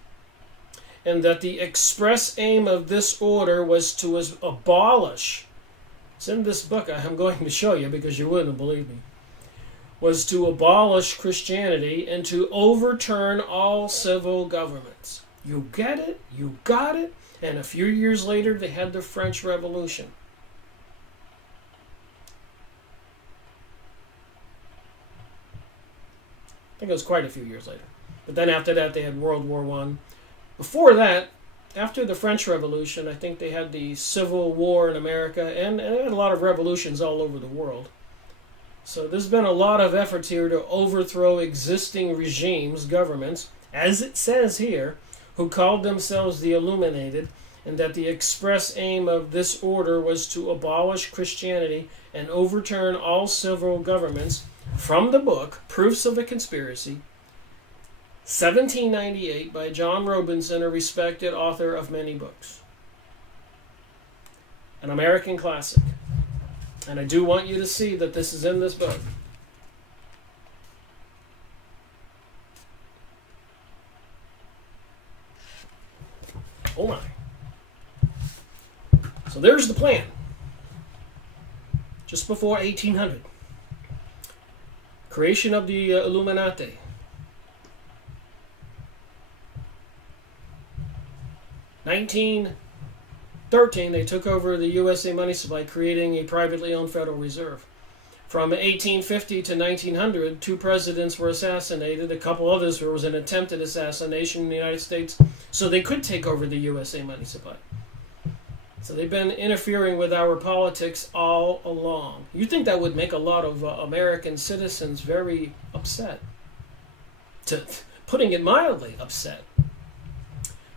and that the express aim of this order was to abolish, it's in this book I'm going to show you because you wouldn't believe me, was to abolish Christianity and to overturn all civil governments. You get it? You got it? And a few years later they had the French Revolution. I think it was quite a few years later. But then after that, they had World War I. Before that, after the French Revolution, I think they had the Civil War in America, and they had a lot of revolutions all over the world. So there's been a lot of efforts here to overthrow existing regimes, governments, as it says here, who called themselves the Illuminated, and that the express aim of this order was to abolish Christianity and overturn all civil governments. From the book, Proofs of a Conspiracy, 1798, by John Robison, a respected author of many books. An American classic. And I do want you to see that this is in this book. Oh my. So there's the plan. Just before 1800. Creation of the Illuminati. 1913, they took over the USA money supply, creating a privately owned Federal Reserve. From 1850 to 1900, 2 presidents were assassinated. A couple others, there was an attempted assassination in the United States, so they could take over the USA money supply. So they've been interfering with our politics all along. You'd think that would make a lot of American citizens very upset. Putting it mildly, upset.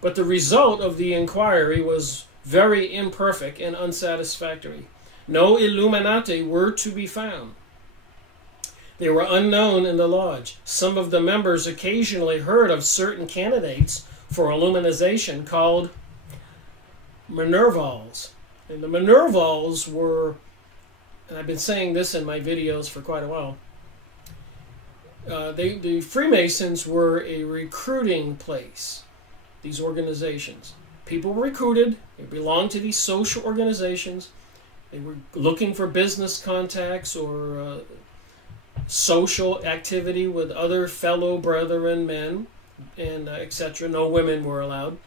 But the result of the inquiry was very imperfect and unsatisfactory. No Illuminati were to be found. They were unknown in the lodge. Some of the members occasionally heard of certain candidates for illuminization called Minervals. And the Minervals were, and I've been saying this in my videos for quite a while, the Freemasons were a recruiting place, these organizations. People were recruited, they belonged to these social organizations, they were looking for business contacts or social activity with other fellow brethren men, and etc. No women were allowed.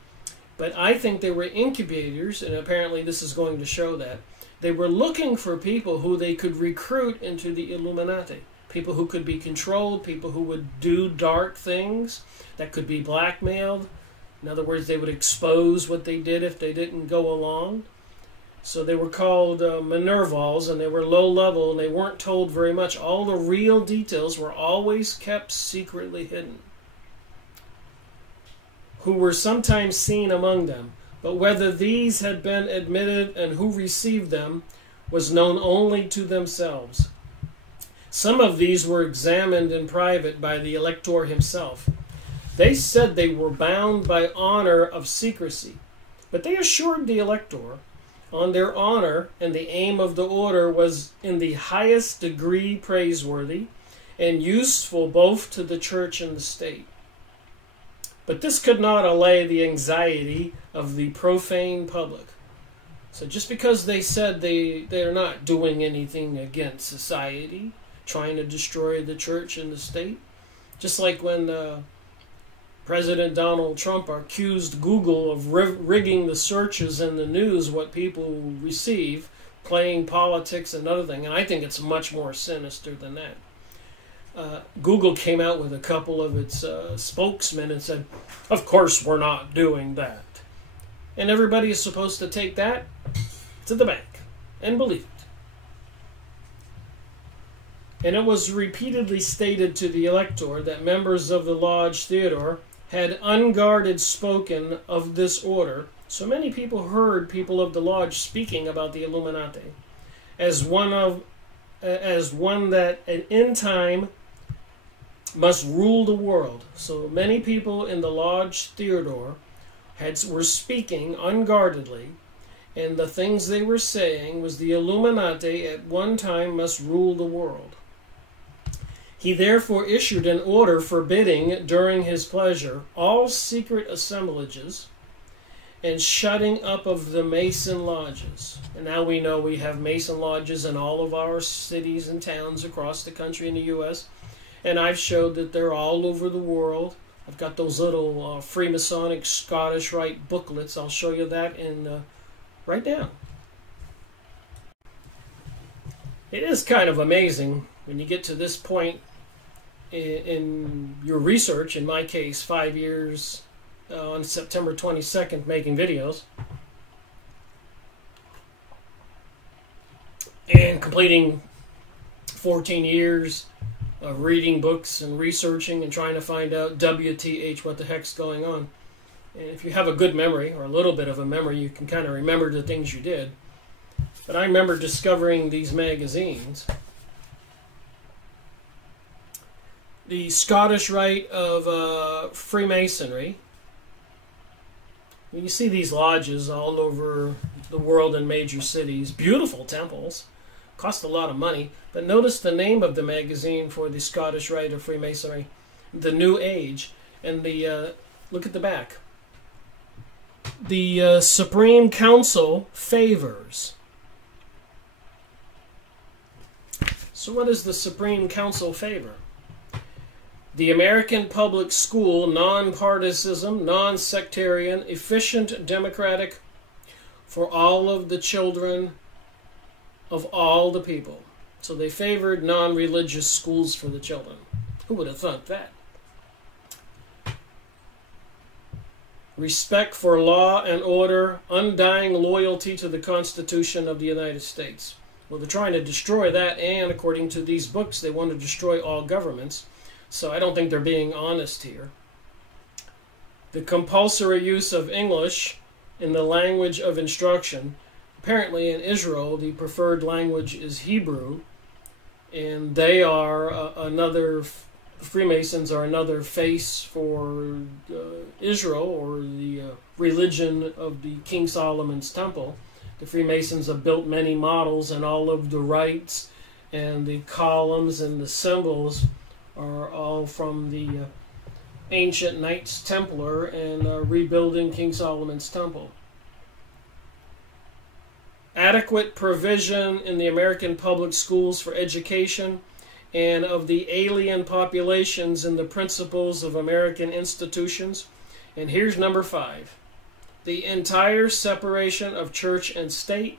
But I think they were incubators, and apparently this is going to show that. They were looking for people who they could recruit into the Illuminati. People who could be controlled, people who would do dark things, that could be blackmailed. In other words, they would expose what they did if they didn't go along. So they were called Minervals, and they were low level, and they weren't told very much. All the real details were always kept secretly hidden. Who were sometimes seen among them, but whether these had been admitted and who received them was known only to themselves. Some of these were examined in private by the elector himself. They said they were bound by honor of secrecy, but they assured the elector on their honor, and the aim of the order was in the highest degree praiseworthy and useful both to the church and the state. But this could not allay the anxiety of the profane public. So just because they said they're not doing anything against society, trying to destroy the church and the state, just like when President Donald Trump accused Google of rigging the searches and the news, what people receive, playing politics and other thing. And I think it's much more sinister than that. Google came out with a couple of its spokesmen and said, of course we're not doing that. And everybody is supposed to take that to the bank and believe it. And it was repeatedly stated to the elector that members of the Lodge Theodore had unguarded spoken of this order. So many people heard people of the Lodge speaking about the Illuminati as one that in time must rule the world. So many people in the Lodge Theodore were speaking unguardedly, and the things they were saying was the Illuminati at one time must rule the world. He therefore issued an order forbidding, during his pleasure, all secret assemblages and shutting up of the Mason lodges. And now we know we have Mason lodges in all of our cities and towns across the country in the U.S., and I've showed that they're all over the world. I've got those little Freemasonic Scottish Rite booklets. I'll show you that right now. It is kind of amazing when you get to this point in your research, in my case, 5 years on September 22nd making videos, and completing 14 years of reading books and researching and trying to find out WTH, what the heck's going on. And if you have a good memory, or a little bit of a memory, you can kind of remember the things you did. But I remember discovering these magazines. The Scottish Rite of Freemasonry. You see these lodges all over the world in major cities. Beautiful temples. Cost a lot of money. But notice the name of the magazine for the Scottish Rite of Freemasonry. The New Age. And the look at the back. The Supreme Council favors. So what does the Supreme Council favor? The American public school, non-partisan, non-sectarian, efficient, democratic, for all of the children of all the people. So they favored non-religious schools for the children. Who would have thought that? Respect for law and order, undying loyalty to the Constitution of the United States. Well, they're trying to destroy that, and according to these books, they want to destroy all governments. So I don't think they're being honest here. The compulsory use of English in the language of instruction. Apparently in Israel, the preferred language is Hebrew, and they are Freemasons are another face for Israel, or the religion of the King Solomon's Temple. The Freemasons have built many models, and all of the rites and the columns and the symbols are all from the ancient Knights Templar and rebuilding King Solomon's Temple. Adequate provision in the American public schools for education and of the alien populations in the principles of American institutions. And here's number 5. the entire separation of church and state,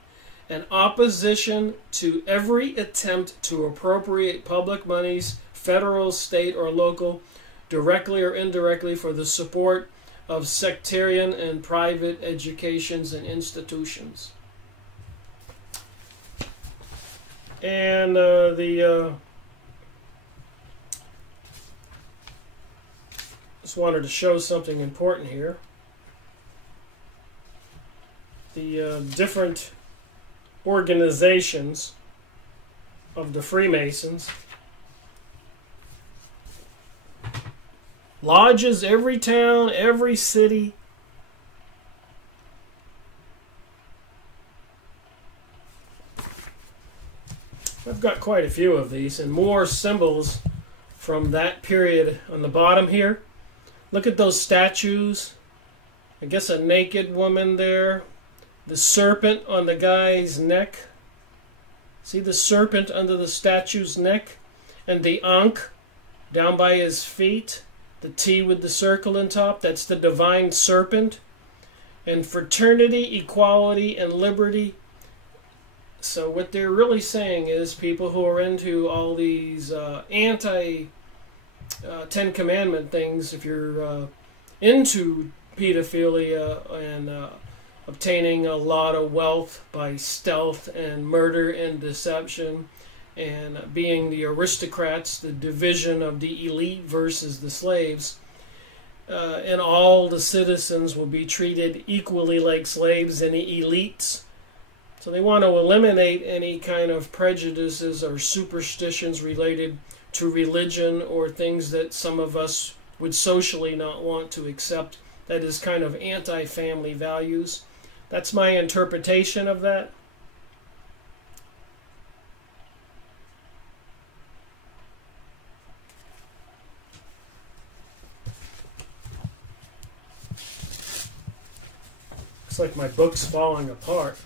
and opposition to every attempt to appropriate public monies, federal, state, or local, directly or indirectly, for the support of sectarian and private educations and institutions. And just wanted to show something important here. The different organizations of the Freemasons. Lodges, every town, every city. I've got quite a few of these, and more symbols from that period on the bottom here. Look at those statues. I guess a naked woman there. The serpent on the guy's neck. See the serpent under the statue's neck? And the Ankh down by his feet. The T with the circle on top. That's the divine serpent. And fraternity, equality, and liberty. So what they're really saying is people who are into all these anti-Ten Commandment things, if you're into pedophilia and obtaining a lot of wealth by stealth and murder and deception, and being the aristocrats, the division of the elite versus the slaves, and all the citizens will be treated equally like slaves and the elites. So they want to eliminate any kind of prejudices or superstitions related to religion or things that some of us would socially not want to accept. That is kind of anti-family values. That's my interpretation of that. Looks like my book's falling apart.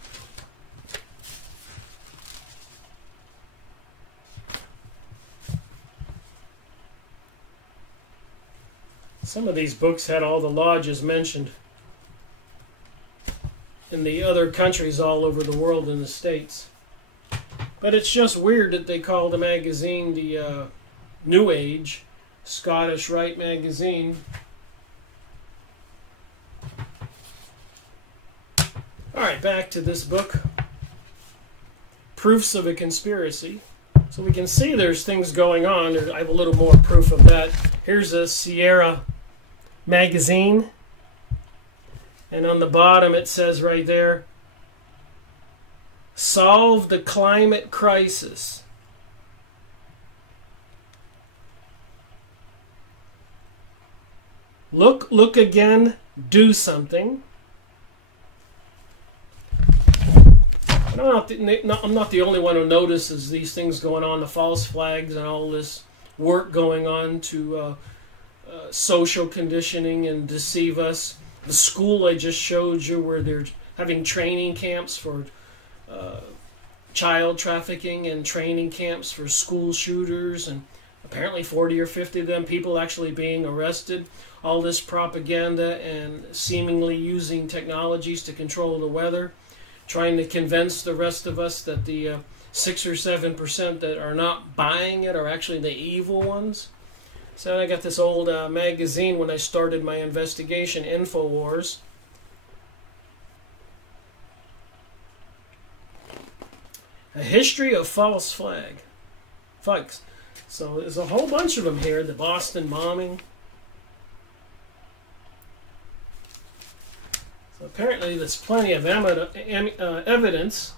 Some of these books had all the lodges mentioned in the other countries all over the world in the States. But it's just weird that they call the magazine the New Age, Scottish Rite magazine. Alright, back to this book. Proofs of a Conspiracy. So we can see there's things going on. I have a little more proof of that. Here's a Sierra magazine, and on the bottom it says right there, solve the climate crisis. Look again, do something. I'm not the only one who notices these things going on, the false flags and all this work going on to social conditioning and deceive us. The school I just showed you where they're having training camps for child trafficking and training camps for school shooters, and apparently 40 or 50 of them people actually being arrested. All this propaganda and seemingly using technologies to control the weather, trying to convince the rest of us that the 6 or 7% that are not buying it are actually the evil ones. So I got this old magazine when I started my investigation, InfoWars. A History of False Flags. So there's a whole bunch of them here. The Boston bombing. So apparently there's plenty of evidence.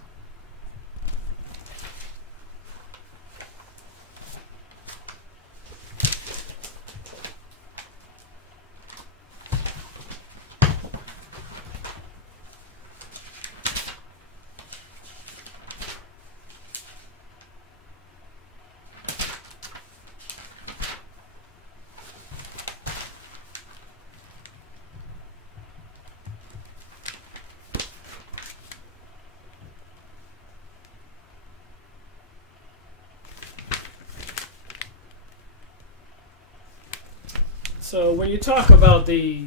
So when you talk about the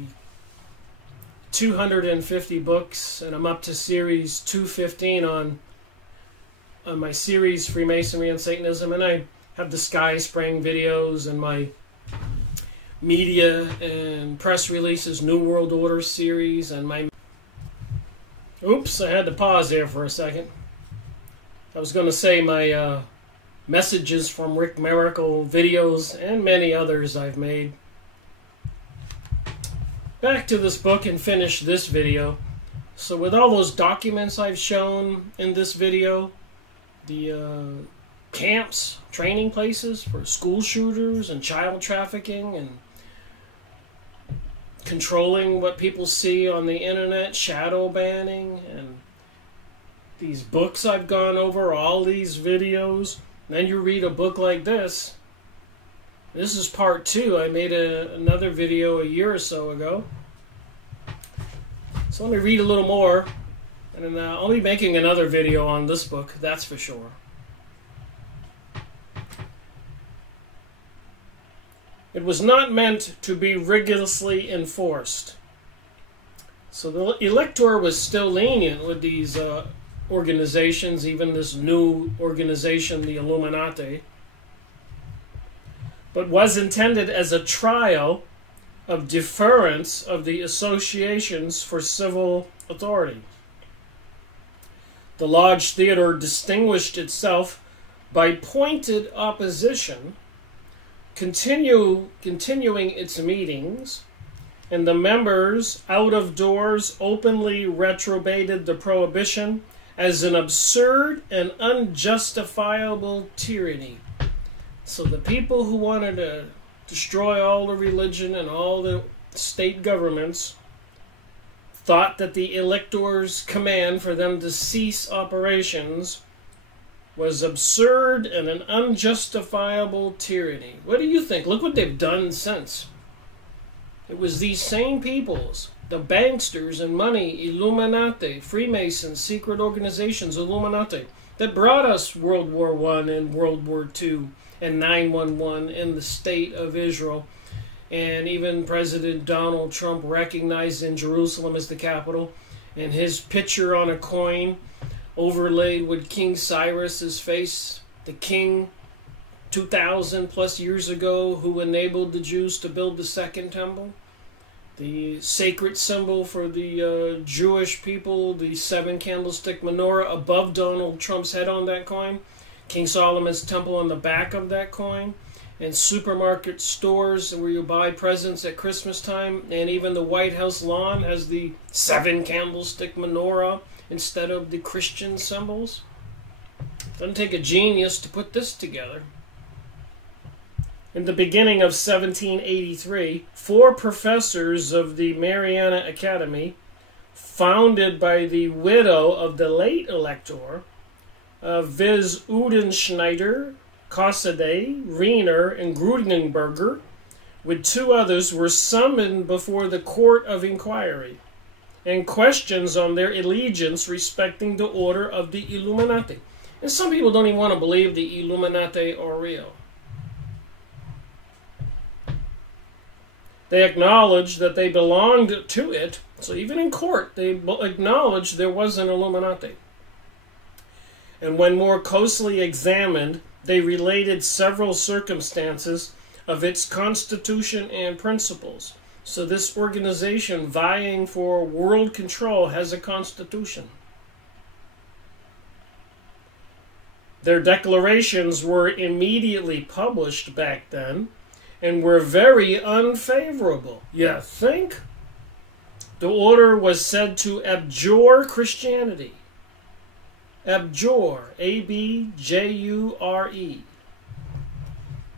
250 books, and I'm up to series 215 on my series Freemasonry and Satanism, and I have the Sky Spraying videos and my media and press releases New World Order series and my... Oops, I had to pause there for a second. I was going to say my Messages from Rick Miracle videos and many others I've made. Back to this book and finish this video. So with all those documents I've shown in this video, the camps, training places for school shooters and child trafficking and controlling what people see on the internet, shadow banning, and these books I've gone over, all these videos. Then you read a book like this. This is part 2. I made another video a year or so ago. So let me read a little more, and then I'll be making another video on this book, that's for sure. It was not meant to be rigorously enforced. So the elector was still lenient with these organizations, even this new organization, the Illuminati, but was intended as a trial of deference of the associations for civil authority. The Lodge Theater distinguished itself by pointed opposition, continuing its meetings, and the members out of doors openly retrobated the prohibition as an absurd and unjustifiable tyranny. So the people who wanted to destroy all the religion and all the state governments thought that the elector's command for them to cease operations was absurd and an unjustifiable tyranny. What do you think? Look what they've done since. It was these same peoples, the banksters and money, Illuminati, Freemasons, secret organizations, Illuminati, that brought us World War I and World War II and 9/11 in the state of Israel. And even President Donald Trump recognized in Jerusalem as the capital, and his picture on a coin overlaid with King Cyrus's face, the king 2,000 plus years ago who enabled the Jews to build the second temple. The sacred symbol for the Jewish people, the 7-candlestick menorah above Donald Trump's head on that coin. King Solomon's temple on the back of that coin. And supermarket stores where you buy presents at Christmas time. And even the White House lawn has the 7-candlestick menorah instead of the Christian symbols. Doesn't take a genius to put this together. In the beginning of 1783, 4 professors of the Mariana Academy, founded by the widow of the late elector, viz. Udenschneider, Kossade, Riener, and Grudenberger, with 2 others, were summoned before the Court of Inquiry, and questions on their allegiance respecting the order of the Illuminati. And some people don't even want to believe the Illuminati are real. They acknowledged that they belonged to it, so even in court they acknowledged there was an Illuminati. And when more closely examined, they related several circumstances of its constitution and principles. So this organization vying for world control has a constitution. Their declarations were immediately published back then and were very unfavorable. You think? The order was said to abjure Christianity. Abjure, A-B-J-U-R-E.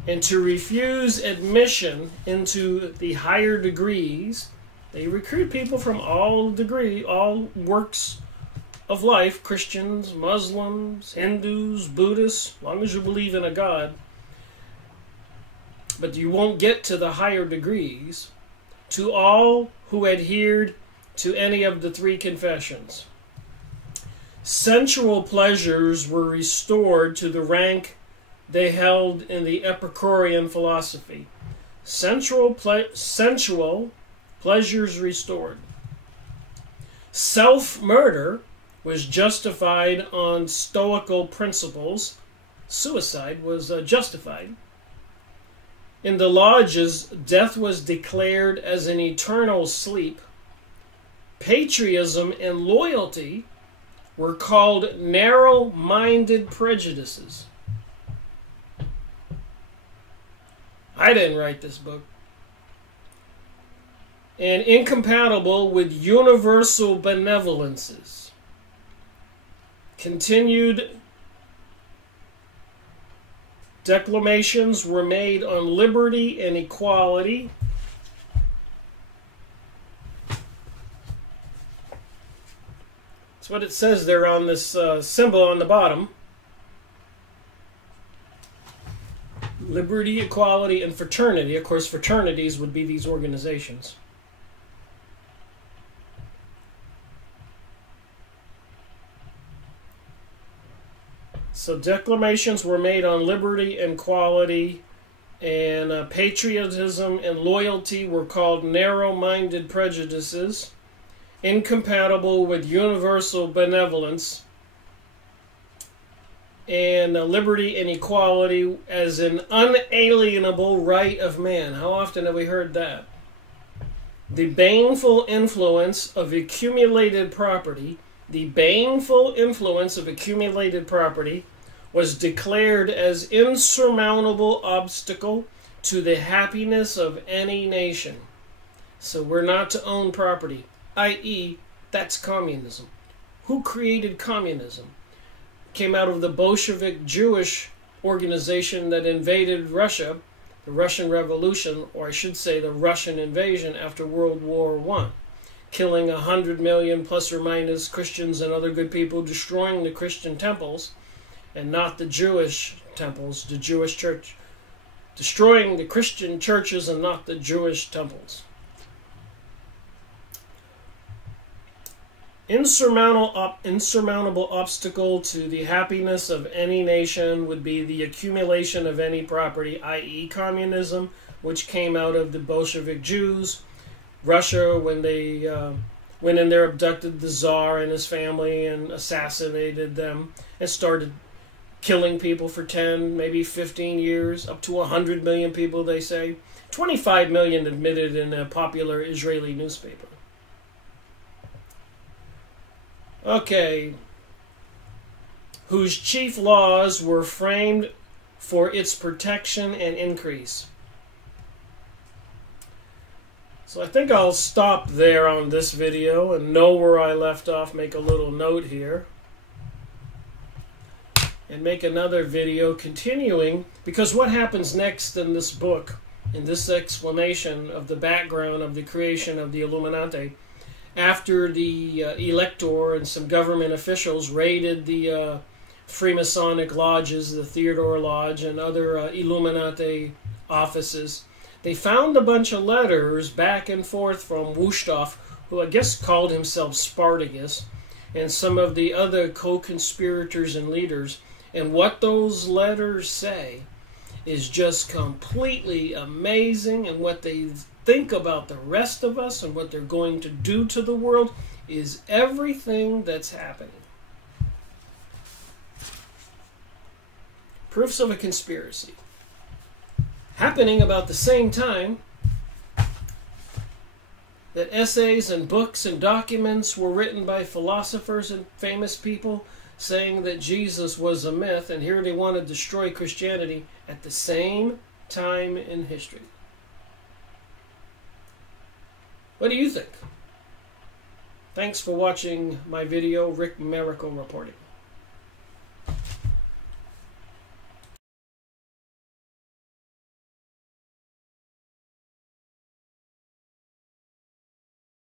And to refuse admission into the higher degrees. They recruit people from all works of life, Christians, Muslims, Hindus, Buddhists, as long as you believe in a God. But you won't get to the higher degrees, to all who adhered to any of the 3 confessions. Sensual pleasures were restored to the rank they held in the Epicurean philosophy. Sensual pleasures restored. Self-murder was justified on Stoical principles. Suicide was justified. In the lodges, death was declared as an eternal sleep. Patriotism and loyalty were called narrow-minded prejudices. I didn't write this book. And incompatible with universal benevolences. Continued declamations were made on liberty and equality. That's what it says there on this symbol on the bottom. Liberty, equality, and fraternity. Of course, fraternities would be these organizations. So declamations were made on liberty and equality, and patriotism and loyalty were called narrow-minded prejudices, incompatible with universal benevolence, and liberty and equality as an unalienable right of man. How often have we heard that? The baneful influence of accumulated property, was declared as insurmountable obstacle to the happiness of any nation. So we're not to own property, i.e., that's communism. Who created communism? Came out of the Bolshevik Jewish organization that invaded Russia, the Russian Revolution, or I should say the Russian invasion after World War I, killing 100 million plus or minus Christians and other good people, destroying the Christian temples and not the Jewish temples, the Jewish church, destroying the Christian churches and not the Jewish temples. Insurmountable obstacle to the happiness of any nation would be the accumulation of any property, i.e. communism, which came out of the Bolshevik Jews. Russia, when they went in there, abducted the Tsar and his family and assassinated them and started killing people for 10, maybe 15 years, up to 100 million people, they say. 25 million admitted in a popular Israeli newspaper. Okay, whose chief laws were framed for its protection and increase. So I think I'll stop there on this video and know where I left off, make a little note here, and make another video continuing, because what happens next in this book, in this explanation of the background of the creation of the Illuminati, after the elector and some government officials raided the Freemasonic lodges, the Theodore Lodge and other Illuminati offices, they found a bunch of letters back and forth from Wusthof, who I guess called himself Spartacus, and some of the other co-conspirators and leaders. And what those letters say is just completely amazing, and what they think about the rest of us and what they're going to do to the world is everything that's happening. Proofs of a conspiracy. Happening about the same time that essays and books and documents were written by philosophers and famous people saying that Jesus was a myth, and here they want to destroy Christianity at the same time in history. What do you think? Thanks for watching my video, Rick Miracle reporting.